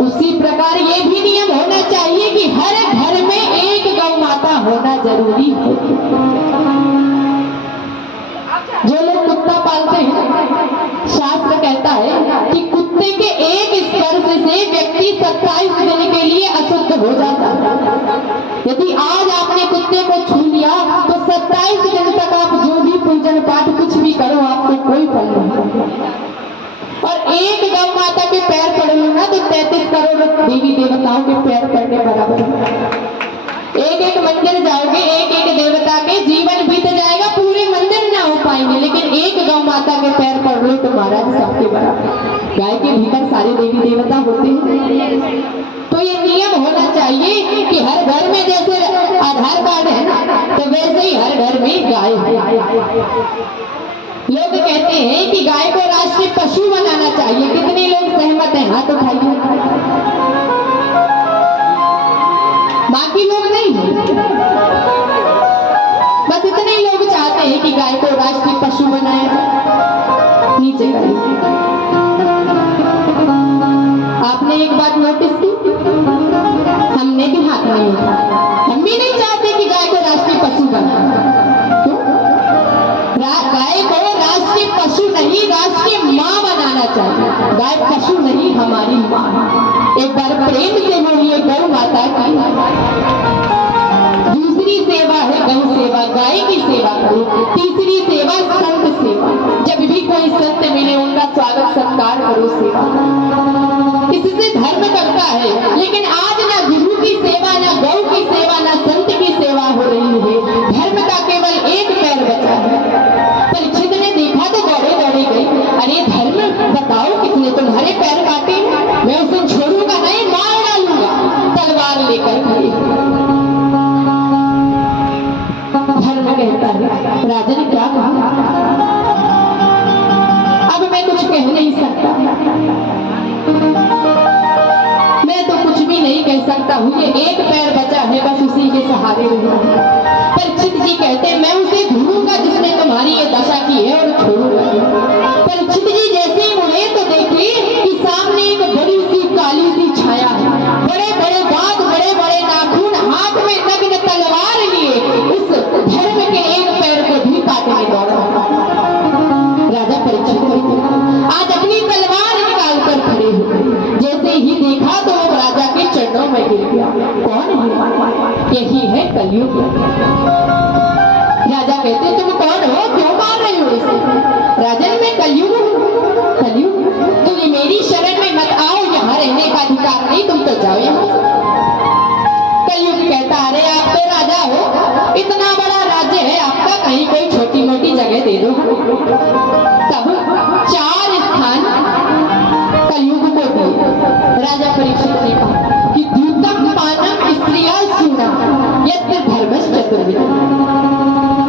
उसी प्रकार ये भी नियम होना चाहिए कि हर घर में एक गौ माता होना जरूरी है। जो लोग कुत्ता पालते हैं, शास्त्र कहता है कि कुत्ते के एक स्पर्श से व्यक्ति 27 दिन के लिए अशुद्ध हो जाता है। यदि आज आपने कुत्ते को छू लिया तो 27 दिन तक आप जो भी पूजन पाठ कुछ भी करो आपको कोई फल नहीं। और एक गौ माता के पैर पड़ लो ना तो 33 करोड़ देवी देवताओं के पैर पड़ने बराबर। एक मंदिर जाओगे, परंपरा। गाय के भीतर सारे देवी देवता होते हैं, तो ये नियम होना चाहिए कि हर घर में जैसे आधार कार्ड है ना, तो वैसे ही हर घर में गाय है। लोग कहते हैं कि गाय को राष्ट्रीय पशु बनाना चाहिए। कितने लोग सहमत हैं? हाथ उठाइए। बाकी लोग नहीं है, बस इतने ही लोग चाहते हैं कि गाय को राष्ट्रीय पशु बनाया जाए। नीचे करिए। आपने एक बात नोटिस की, हमने भी हाथ नहीं उठाया। हम भी नहीं चाहते कि गाय को राष्ट्रीय पशु बनाए। गाय को राष्ट्रीय पशु नहीं, राष्ट्रीय माँ बनाना चाहिए। गाय पशु नहीं, हमारी माँ। एक बार प्रेम से बोलिए गौ माता की। दूसरी सेवा है गौ सेवा, गाय की सेवा करो। तीसरी सेवा संत सेवा। जब भी कोई संत मिले उनका स्वागत सत्कार करो, सेवा। इससे धर्म करता है। लेकिन आज ना गुरु की सेवा, ना गौ की सेवा, ना संत की सेवा हो रही है। धर्म का केवल एक पैर बचा है। परीक्षित ने देखा तो दौड़े दौड़े गई। अरे धर्म बताओ, किसने तुम्हारे पैर काटे? मैं उसे छोड़ूंगा नहीं, मार डालूंगा तलवार लेकर के। धर्म कहता है। राजा ने क्या कहा? अब मैं कुछ कह नहीं सकता, मैं तो कुछ भी नहीं कह सकता हूँ। ये एक पैर बचा है, बस उसी के सहारे रहूंगा। परीक्षित जी कहते मैं उसे ढूंढूंगा जिसने तुम्हारी ये दशा की है, और छोड़ूंगा। परीक्षित जी जैसे ही मुड़े तो देखे कि सामने एक बड़ी सी काली सी छाया है। बड़े बड़े दांत, बड़े बड़े नाखून, हाथ में नग्न तलवार लिए उस धर्म के एक पैर को भी काटने दौड़ा। राजा परीक्षित आज अपनी तलवार निकाल कर खड़े हुए। जैसे ही देखा तो वो राजा के चरणों में गिर गया। कौन है? यही है कलयुग। राजा कहते तुम कौन हो, क्यों मार रहे हो इसे? राजन मैं कलयुग हूँ। कलयुग? तुम मेरी शरण में मत आओ, यहाँ रहने का अधिकार नहीं, तुम तो जाओ यहाँ। कलयुग कहता अरे आप तो राजा हो, इतना बड़ा राज्य है आपका, कहीं कोई छोटी मोटी जगह दे दो। तब 4 स्थान कलयुग को दिए। राजा परीक्षित ने कहा कि दूतम पानम स्त्रिया सुना यत्र धर्मश्च चतुर्विध।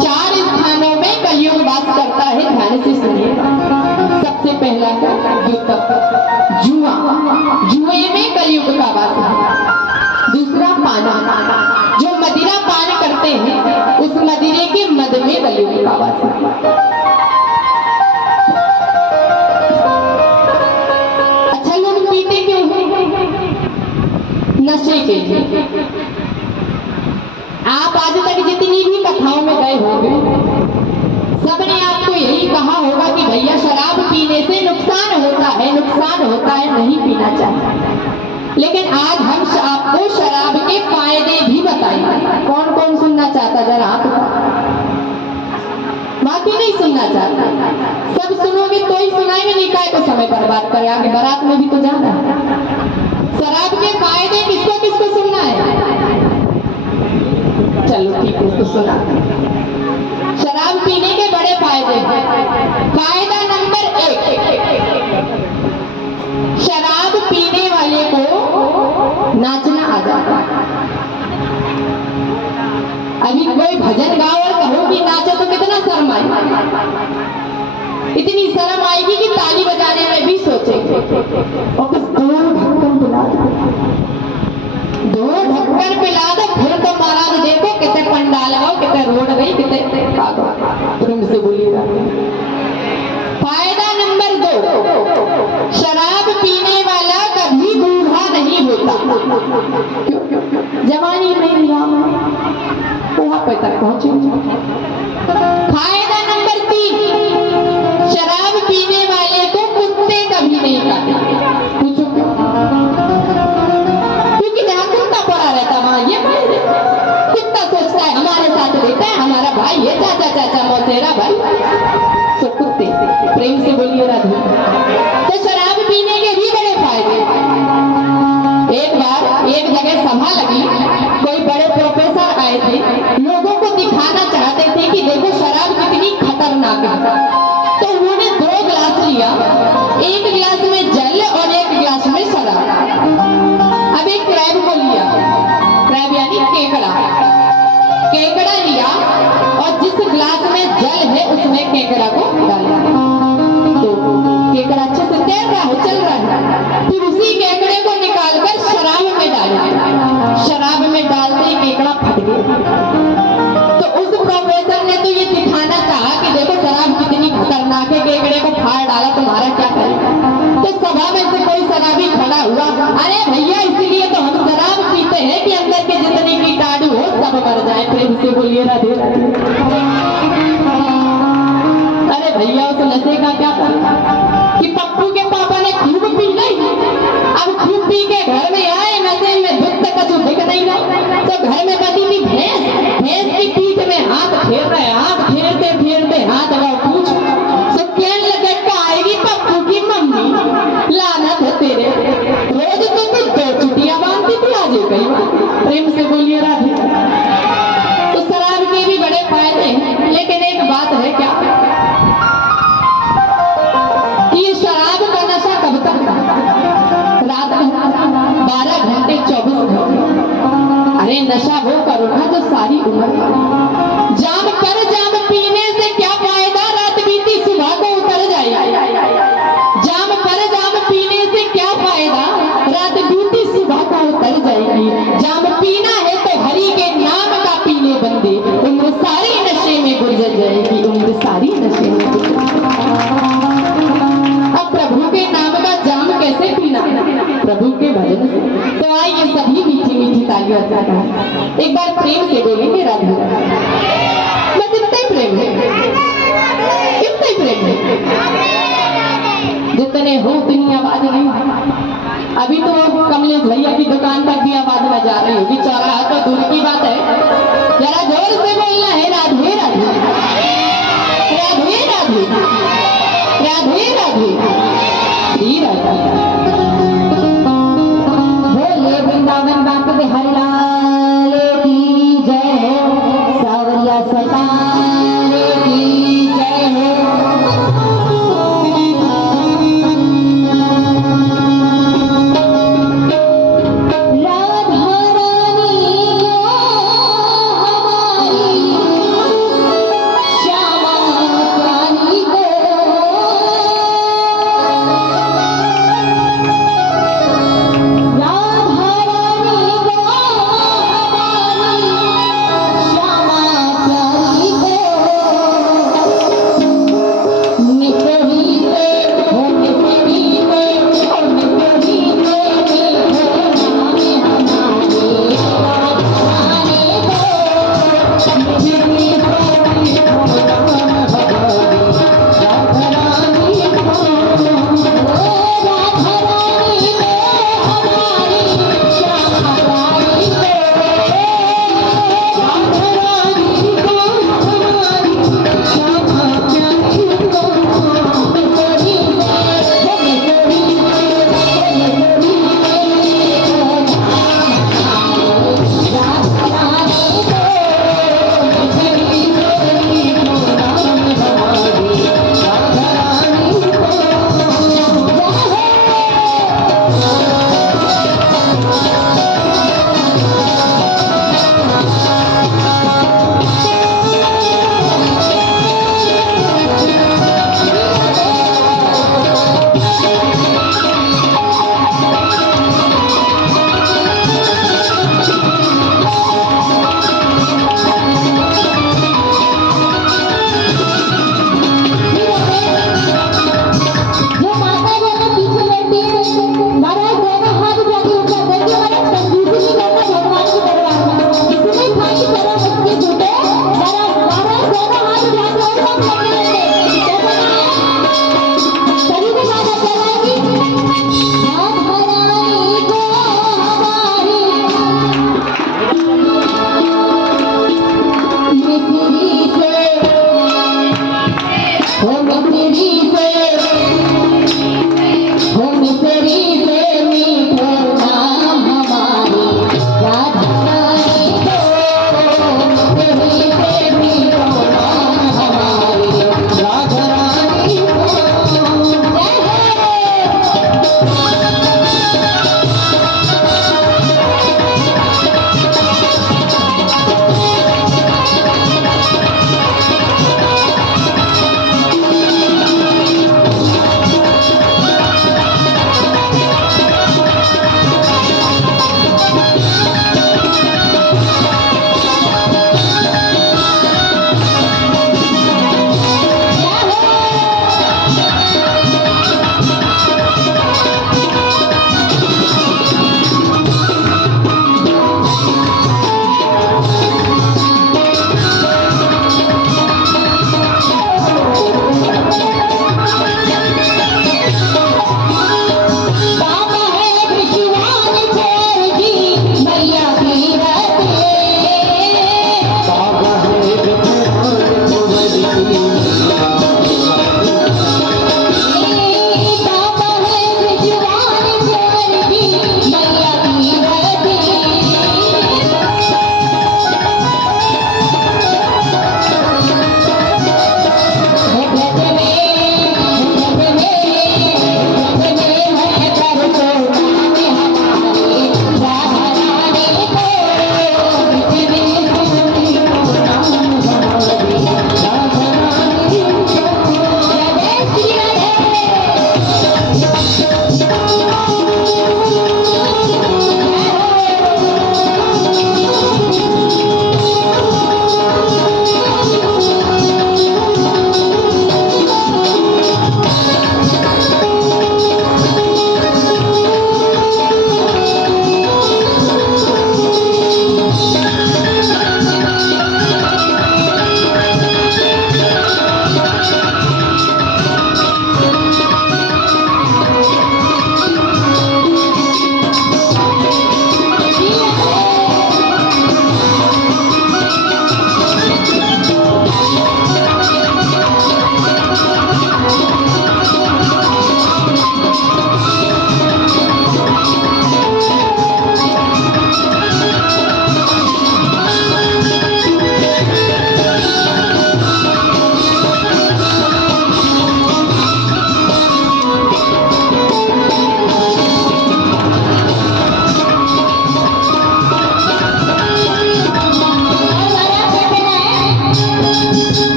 4 स्थानों में कलयुग वास करता है, ध्यान से सुनिए। सबसे पहला है दूतम, जुआ। जुए में कलयुग का वास है। दूसरा पाना, जो मदिरा पान करते हैं, उस मदिरे के मद में कलयुग का वास है। अच्छा लोग पीते क्यों हैं? नशे के लिए। आप आज तक जितनी भी कथाओं में गए होंगे, सबने आपको यही कहा होगा कि भैया शराब पीने से नुकसान होता है, नुकसान होता है, नहीं पीना चाहिए। लेकिन आज हम आपको शराब के फायदे भी बताएंगे। कौन कौन सुनना चाहता? जरा आप, बाकी नहीं सुनना चाहता। सब सुनोगे तो ही सुनाएंगे, नहीं काय को समय बर्बाद करे, आगे बारात में भी तो जाना है। शराब के फायदे किसको किसको सुनना है? चलो ठीक है, उसको सुना। शराब पीने के बड़े फायदे। फायदा नंबर 1, शराब पीने वाले को नाचना आ जाता है। अभी कोई भजन गाओ और कहो कि नाचो तो कितना शर्म आएगी। इतनी शर्म आएगी कि ताली बजाने में भी सोचेंगे। और बस 2 ढक्कन पिला दो, 2 ढक्कन पिला दो, फिर तो महाराज देखो कितने पंडाल आओ, कितने रोड गई, कितने तुम से बोलिएगा। फायदा नंबर 2, शराब पीने वाला कभी बूढ़ा नहीं होता। जवानी में बुढ़ापे तक पहुंचे। फायदा नंबर 3, शराब पीने वाले को कुत्ते कभी नहीं काटेंगे। पूछो क्यों? क्योंकि जहाँ कुत्ता पड़ा रहता वहां ये कुत्ता सोचता है हमारे साथ रहता है, हमारा भाई है, चाचा चाचा मौसेरा भाई। तो कुत्ते, प्रेम से बोलिए राधे। तो शराब पीने के भी बड़े फायदे। एक बार एक जगह सभा लगी, कोई बड़े प्रोफेसर आए थे, लोगों को दिखाना चाहते थे कि देखो शराब कितनी खतरनाक है। तो उन्होंने 2 गिलास लिया, एक केकड़ा को डाला। तो केकड़ा अच्छे से तैर रहा है, चल रहा है, फिर उसी केकड़े को निकालकर शराब में डाला। शराब में डालते ही केकड़ा फट गया। तो उस प्रोफेसर ने तो ये दिखाना चाहा कि देखो शराब कितनी खतरनाक है, केकड़े को फाड़ डाला, तुम्हारा क्या करेगा। तो सभा में से कोई शराबी खड़ा हुआ, अरे भैया इसलिए तो हम शराब पीते हैं कि अंदर के जितने कीटाणु हो सब मर जाए। प्रेम से बोलिए राधे राधे। अरे भैया उस नशे का क्या करना कि पप्पू के पापा ने खूब पी ली, अब खूब पी के घर में आए, नशे में धुत तक कुछ दिख नहीं रहा। तो घर में बची थी भैंस, भैंस की पीठ में हाथ फेर रहे, हाथ फेरते फेरते हाथ लगा पूछ। तो कहने लगे आएगी पप्पू की मम्मी, लानत है तेरे, रोज तो तू 2 चुटियां बांधती थी, आज कई बार। प्रेम से बोलिए राधे। तो शराब के भी बड़े फायदे हैं, लेकिन एक बात है क्या कि ये शराब का नशा कब तक था? रात में 12 घंटे 24 घंटे। अरे नशा वो करो ना जो सारी उम्र जाम कर, जाम पीने से क्या फायदा, रात बीती सुबह को उतर जाए। जाम पर जाम पीने से क्या फायदा, रात बीती सुबह को उतर जाएगी। जाम पीना है तो हरि के नाम का पीने बंदे, उम्र सारी नशे में गुजर जाएगी, उम्र सारी नशे में गुजर जाएगी। अब प्रभु के नाम का जाम कैसे पीना? प्रभु के भजन से। तो आइए सभी मीठी मीठी तालियों से एक बार प्रेम से बोलेंगे राधे राधे। बस इतना ही प्रेम है, इतना ही प्रेम है, जितने हो उतनी आवाज नहीं। अभी तो कमलेश भैया की दुकान तक भी आवाज में जा रही होगी, चौराहा तो दूर की बात है। जरा जोर से बोलना है राधे राधे, राधे राधे, राधे राधे, श्री राधे। बोले वृंदावन बाप बिहारी लाल की जय हो, सावरिया सरकार की जय हो। राधा रानी को हमारी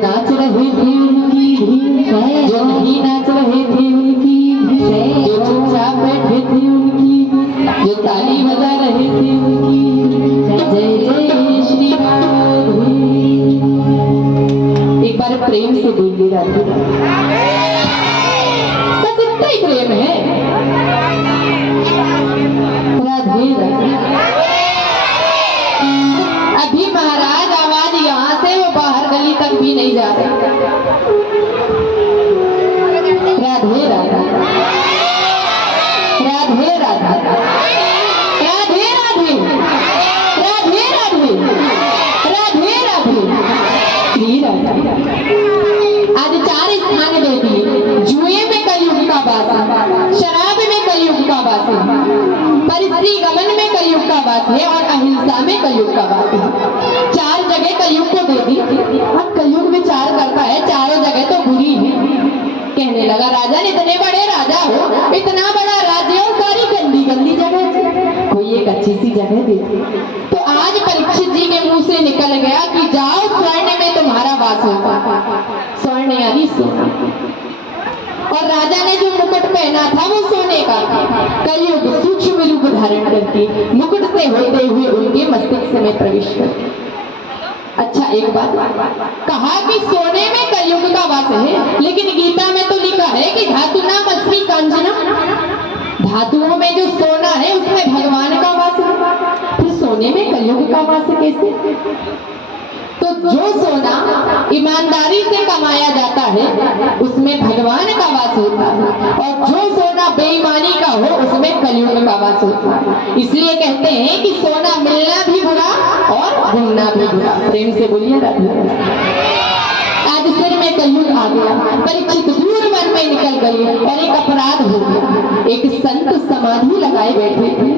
नाच रहे थे उनकी भीड़, जो नहीं नाच रहे थे उनकी भीड़, जो चुपचाप बैठे थे उनकी, जो ताली बजा रहे थे उनकी, जय जय श्री राधे। एक बार प्रेम से बोलिए राधे बस इतना ही प्रेम है। राधे राधे। अभी महाराज आवाज यहाँ से वो बाहर गली तक भी नहीं जा रहे। राधे राधे राधे राधे राधे राधे राधे राधे राधे राधे श्री राधे। आज 4 स्थान दे दिए। जुए में कलयुग का वास, शराब में कलयुग का वास, परिस्त्री गमन में कलयुग का वास है और अहिंसा में कलयुग का वास है। 4 जगह कलयुग को दे दी। अब कलयुग विचार करता है चारों जगह तो बुरी है। कहने लगा राजन इतने बड़े राजा हो, इतना बड़ा राज्य हो, सारी गंदी गंदी जगह, कोई एक अच्छी सी जगह दे दी। तो आज परीक्षित जी के मुंह से निकल गया कि जाओ स्वर्ण में तुम्हारा वास होगा। स्वर्ण यानी सोना। और राजा ने जो मुकुट पहना था वो सोने का था। कलयुग सूक्ष्म रूप धारण करके मुकुट से होते हुए उनके मस्तिष्क में प्रवेश कर। अच्छा एक बात कहा कि सोने में कलयुग का वास है, लेकिन गीता में तो लिखा है कि धातु नाम अस्मी कांचनम, धातुओं में जो सोना है उसमें भगवान का वास है, फिर सोने में कलयुग का वास कैसे? तो जो सोना ईमानदारी से कमाया जाता है उसमें भगवान का वास होता है, और जो सोना बेईमानी का हो उसमें कलयुग का वास होता है। इसलिए कहते हैं कि सोना मिलना भी बुरा और ढूंढना भी बुरा। प्रेम से बोलिए राधे। आज सिर में कलयुग आ गया। परीक्षित दूर वन में निकल गए और एक अपराध हो गया। एक संत समाधि लगाए बैठे थे।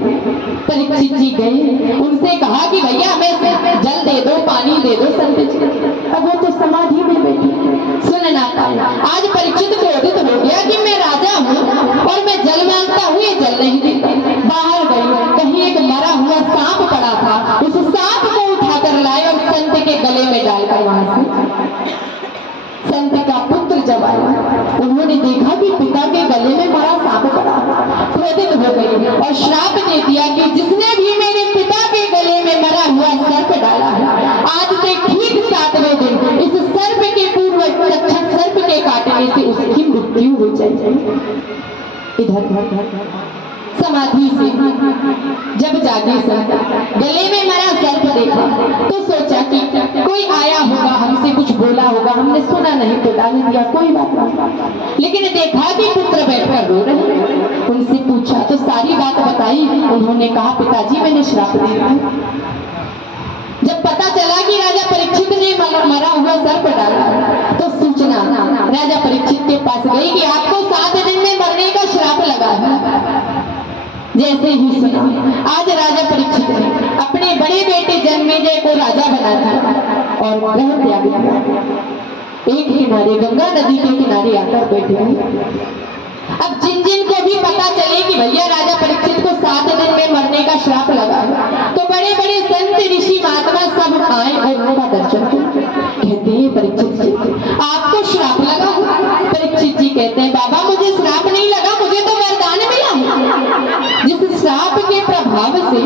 परीक्षित जी गए, उनसे कहा कि भैया हमें जल दे दो, पानी दे दो। संत जी अब वो तो समाधि में बैठे, सुन ना पाए। आज परीक्षित क्रोधित हो गया कि मैं राजा हूँ और मैं जल मांगता हूँ, ये जल नहीं देता। बाहर गई, कहीं एक मरा हुआ सांप पड़ा था, उस सांप को उठाकर लाए और संत के गले में डालकर वहां से संत का पुत्र जब आया, उन्होंने देखा कि पिता के गले में बड़ा सांप पड़ा। क्रोधित हो गई और श्राप दे दिया कि जिसने भी मेरे पिता के गले में मरा हुआ सर्प डाला है, आज से ठीक 7वें दिन इस सर्प के पूर्व तक्षक सर्प के काटने से उसकी मृत्यु हो जाएगी। इधर समाधि से जब जागे संत, गले में मरा सर्प देखा तो सोचा कि कोई आया होगा, हमसे कुछ बोला होगा, हमने सुना नहीं तो डाल दिया, कोई बात नहीं। लेकिन देखा कि पुत्र बैठकर रो रहे। उनसे पूछा तो सारी बात बताई। उन्होंने कहा पिताजी मैंने श्राप दिया। जब पता चला कि राजा परीक्षित ने मरा हुआ सर्प डाला तो सूचना राजा परीक्षित के पास गई कि आपको 7 दिन में मरने का श्राप लगा है। जैसे ही सुना, आज राजा परीक्षित ने अपने बड़े बेटे जन्मेजय को राजा बना दिया और ग्रह त्याग दिया। एक किनारे गंगा नदी के किनारे आकर बैठे हैं। अब जिन जिन को भी पता चले कि भैया राजा परीक्षित को 7 दिन में मरने का श्राप लगा, तो बड़े बड़े संत ऋषि महात्मा सब आए और उनका दर्शन किया। कहते हैं परीक्षित जी आपको श्राप लगा? परीक्षित जी कहते हैं बाबा मुझे श्राप नहीं लगा, मुझे तो वरदान मिला। जिस श्राप के प्रभाव से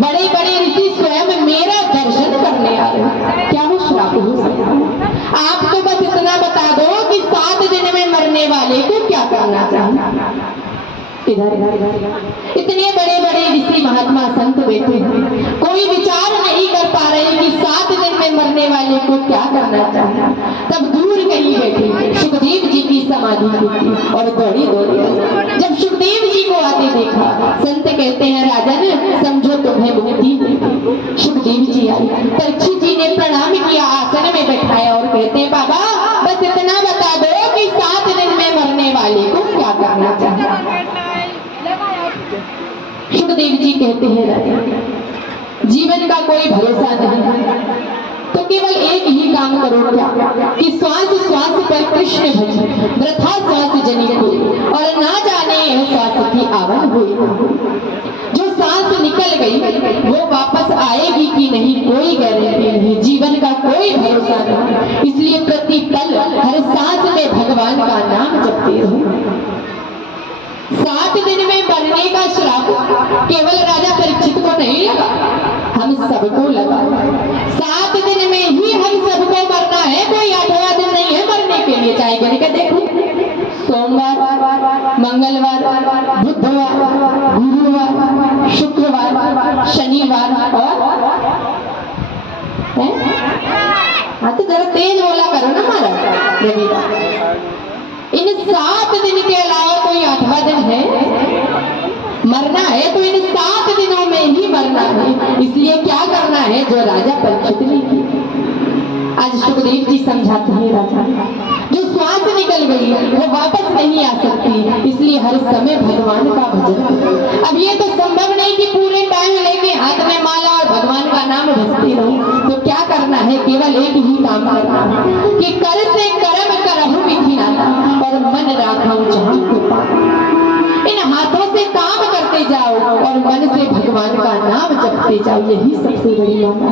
बड़े बड़े ऋषि स्वयं मेरा दर्शन करने आ रहे, क्या वो श्राप हो सकता है? आप तो बस इतना बता दो कि 7 दिन में मरने वाले को क्या करना चाहिए। इधर इतने बड़े बड़े ऋषि महात्मा संत बैठे हैं, कोई विचार नहीं कर पा रहे कि 7 दिन में मरने वाले को क्या करना चाहिए। तब दूर कहीं बैठे सुखदेव जी की समाधि थी और दौड़ी दौड़ी जब सुखदेव जी को आते देखा, संत कहते हैं राजन समझो तुम्हें मुक्ति। सुखदेव जी आए, परीक्षित जी ने प्रणाम किया, आसन में बैठाया और कहते हैं बाबा बस इतना बता दो कि 7 दिन में मरने वाले को क्या करना चाहिए। सुखदेव जी कहते हैं राजा जीवन का कोई भरोसा नहीं, तो केवल एक ही काम करो क्या कि श्वास श्वास पर कृष्ण भजो, वृथा श्वास जनी को और ना जाने श्वास की आवन हुई। जो सांस निकल गई वो वापस आएगी कि नहीं कोई गारंटी नहीं, जीवन का कोई भरोसा नहीं। इसलिए हूँ। 7 दिन में मरने का श्राप केवल राजा परीक्षित को नहीं लगा, हम सबको लगा। 7 दिन में ही हम सबको मरना है, कोई 8वां दिन नहीं है मरने के लिए। चाहे गिन के देखो, सोमवार, मंगलवार, बुधवार, गुरुवार, शुक्रवार, शनिवार और हाँ तो जरा तेज बोला करो ना महाराज, रविवार। इन 7 दिन के अलावा कोई 8वां दिन है? मरना है तो इन 7 दिनों में ही मरना है। इसलिए क्या करना है जो राजा परीक्षित ने किया। आज सुखदेव जी समझाते हैं राजा, जो श्वास निकल गई वो वापस नहीं आ सकती, इसलिए हर समय भगवान का भजन। अब ये तो संभव नहीं कि पूरे टाइम लेके हाथ में माला और भगवान का नाम भजते रहो। तो क्या करना है? केवल एक ही काम करना है कि कर से कर्म करहु विधि नाता और मन राखऊ जहाँ को पाना। इन हाथों से काम करते जाओ और मन से भगवान का नाम जपते जाओ, यही सबसे बड़ी बात है।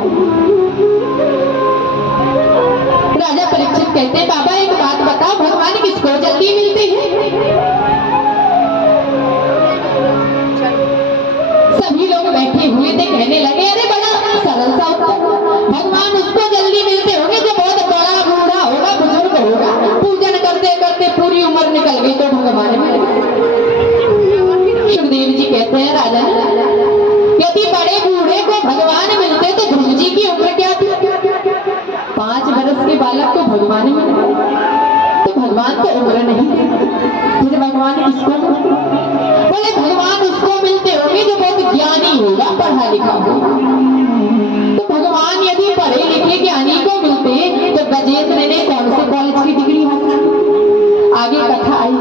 राजा परीक्षित कहते हैं, बाबा एक बात बताओ, भगवान किसको जल्दी मिलते हैं? सभी लोग बैठे हुए थे, कहने लगे अरे बड़ा सरल सा उत्तर, भगवान उसको जल्दी मिलते होंगे जो बहुत बड़ा बूढ़ा होगा, बुजुर्ग होगा, पूजन करते करते पूरी उम्र निकल गई तो भगवान मिल गए। सुखदेव जी कहते हैं राजा, यदि बड़े बूढ़े को भगवान मिलते तो ध्रुव जी की उम्र क्या थी? 5 बरस के बालक को भगवान मिल गए तो भगवान तो उम्र नहीं थे, फिर भगवान किसको मिलते? बोले भगवान उसको मिलते होंगे जो बहुत ज्ञानी होगा, पढ़ा लिखा होगा। तो भगवान यदि पढ़े लिखे ज्ञानी को मिलते तो गजेंद्र ने कौन से कॉलेज की डिग्री हासिल? आगे कथा आई,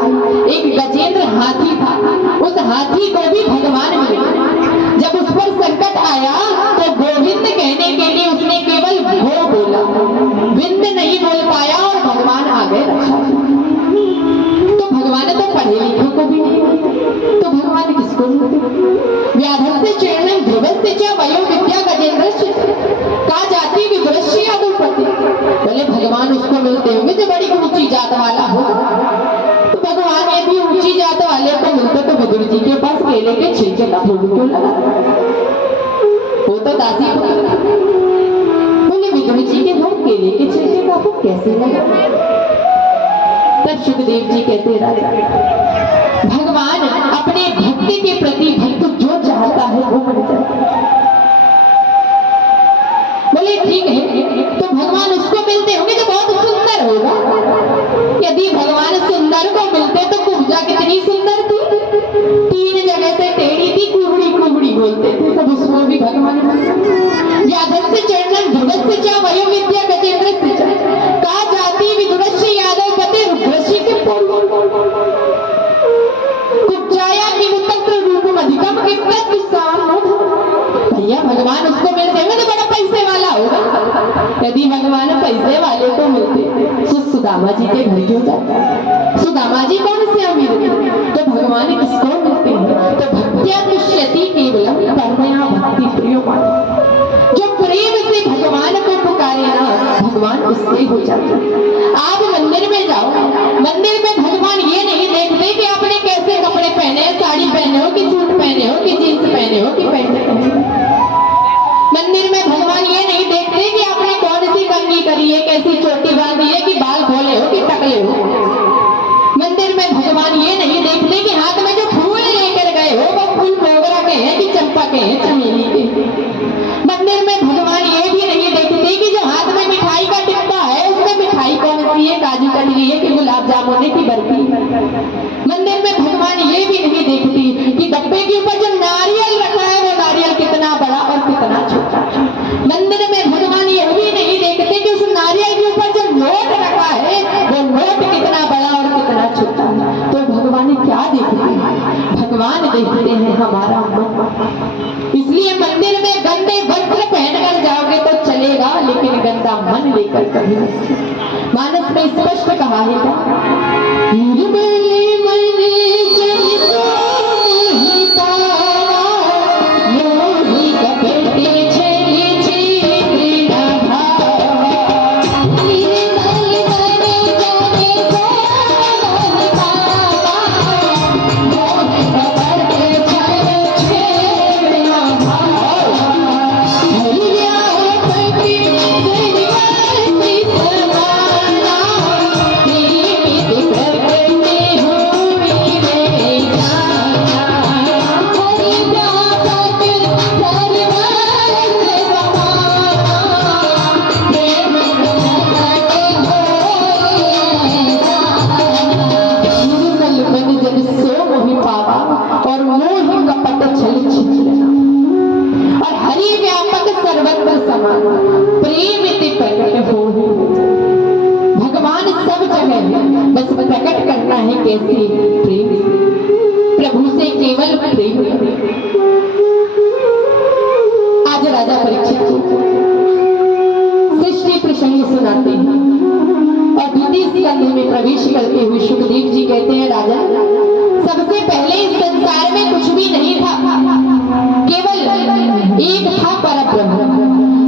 एक गजेंद्र हाथी था, उस हाथी को भी भगवान मिले। जब उस पर संकट आया तो गोविंद कहने के लिए उसने केवल गो बोला, विंद नहीं बोल पाया और भगवान आ गए रक्षा। तो भगवान तो पढ़े लिखे को भी नहीं, तो भगवान किसको मिलते? व्याधस्य चरणं ध्रुवस्य च वयो विद्या गजेंद्रस्य का जाति विदुरस्य यादवपति। बोले भगवान उसको मिलते होंगे जो बड़ी ऊंची जात वाला हो। तो भगवान यदि ऊंची जात वाले को मिलते तो विदुर जी के पास केले के छिलके का फूल क्यों लगा? वो तो दासी बोले विदुर जी के घर केले के छिलके का फूल कैसे लगा? तब सुखदेव जी कहते राजा, भगवान अपने भक्ति के प्रति भक्त जो चाहता है वो मिल जाता है। बोले ठीक है, तो भगवान उसको मिलते होंगे जो बहुत सुंदर होगा। यदि भगवान सुंदर को मिलते तो कुब्जा कितनी सुंदर थी, 3 जगह से टेढ़ी थी, कुबड़ी कुबड़ी बोलते थे, सब उसको भी भगवान यादस्य चरणं ध्रुवस्य च वयो विद्या गजेंद्रस्य च का जाति विदुरस्य यादवपति रुद्रस्य के कुब्जाया की उत्तम रूपम अधिकम के भैया भगवान उसको मिलते हैं तो बड़ा पैसे वाला होगा। यदि भगवान पैसे वाले को मिलते तो सुदामा जी के घर क्यों जाता? सुदामा जी कौन से अमीर थे? तो भगवान किसको मिलते हैं? तो भक्त्या तुष्यति केवलम कर्मया भक्ति प्रियमाण। जो प्रेम से भगवान को पुकारे ना, भगवान उससे हो जाता। आप मंदिर में जाओ, मंदिर में भगवान ये नहीं देखते कि आपने कैसे कपड़े पहने, साड़ी पहने हो कि सूट पहने हो कि जींस पहने हो कि पैंट पहने हो। मंदिर में भगवान ये नहीं देखते कि आपने कौन सी कंघी करी है, कैसी चोटी बांधी है, कि बाल खोले हो कि टकले हो। मंदिर में भगवान ये नहीं देखते कि हाथ में जो फूल लेकर गए हो वो फूल मोगरा के हैं कि चंपा के हैं, चमेली के। मंदिर में भगवान ये भी नहीं देखते कि जो हाथ में मिठाई का डिब्बा है उसमें मिठाई कौन सी है, काजू कतली है कि गुलाब जामुन है कि बर्फी। मंदिर में भगवान ये भी नहीं देखती कि डब्बे के ऊपर जो नारियल रखा है वो नारियल कितना बड़ा और कितना छोटा। मंदिर में भगवान ये भी नहीं देखते कि उस नारियल के ऊपर जो नोट रखा है वो नोट कितना बड़ा और कितना छोटा। तो भगवान क्या देखते हैं? भगवान देखते हैं हमारा मन। इसलिए मंदिर में गंदे वस्त्र पहनकर जाओगे तो चलेगा, लेकिन गंदा मन लेकर कभी नहीं। मानस में स्पष्ट कहा है निर्मल मन जैसा मोहिता, मोहि कपटे छले छेद न भावा। निर्मल मन जैसा मोहिता, समान प्रेम इति प्रकट हो। भगवान सब जगह, बस प्रकट करना है कैसे? प्रेम से, प्रभु से केवल प्रेम। आज राजा परीक्षित को सृष्टि प्रसंग सुनाते हैं और द्वितीय स्कंध में प्रवेश करते हुए सुखदेव जी कहते हैं, राजा सबसे पहले इस संसार में कुछ भी नहीं था, केवल एक था परब्रह्म।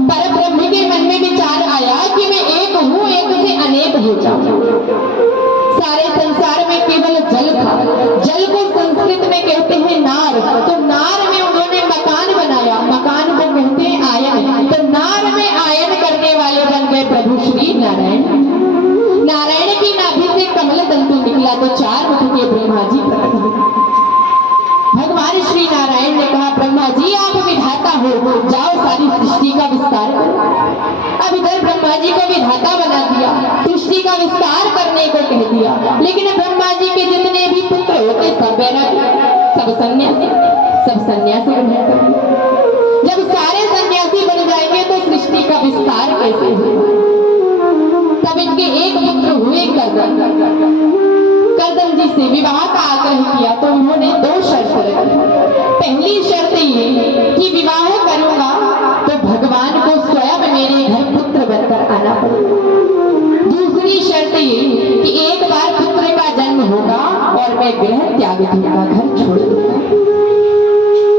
परब्रह्म के मन में विचार आया कि मैं एक हूँ, एक से अनेक हो जाऊं। सारे संसार में केवल जल था, जल को संस्कृत में कहते हैं नार, तो नार में उन्होंने मकान बनाया, मकान को कहते हैं आयन, तो नार में आयन करने वाले बन गए प्रभु श्री नारायण। नारायण की नाभि से कमल तंतु निकला तो चार मुख के ब्रह्मा जी प्रकट हुए। भगवान श्री नारायण ने कहा, ब्रह्मा जी आप विधाता हो, जाओ सारी सृष्टि का विस्तार करो। अब इधर ब्रह्मा जी को विधाता बना दिया, सृष्टि का विस्तार करने को कह दिया, लेकिन ब्रह्मा जी के जितने भी पुत्र होते सब बैराग, सब सन्यासी ग्रहण कर दिए। जब सारे सन्यासी बन जाएंगे तो सृष्टि का विस्तार कैसे होगा? तब इनके एक पुत्र हुए कर्दम जी से विवाह का आग्रह किया तो उन्होंने दो शर्त रखी। पहली शर्त ये कि विवाह करूंगा तो भगवान को स्वयं मेरे घर पुत्र बनकर आना पड़ेगा। दूसरी शर्त ये कि एक बार पुत्र का जन्म होगा और मैं गृह त्याग दूंगा,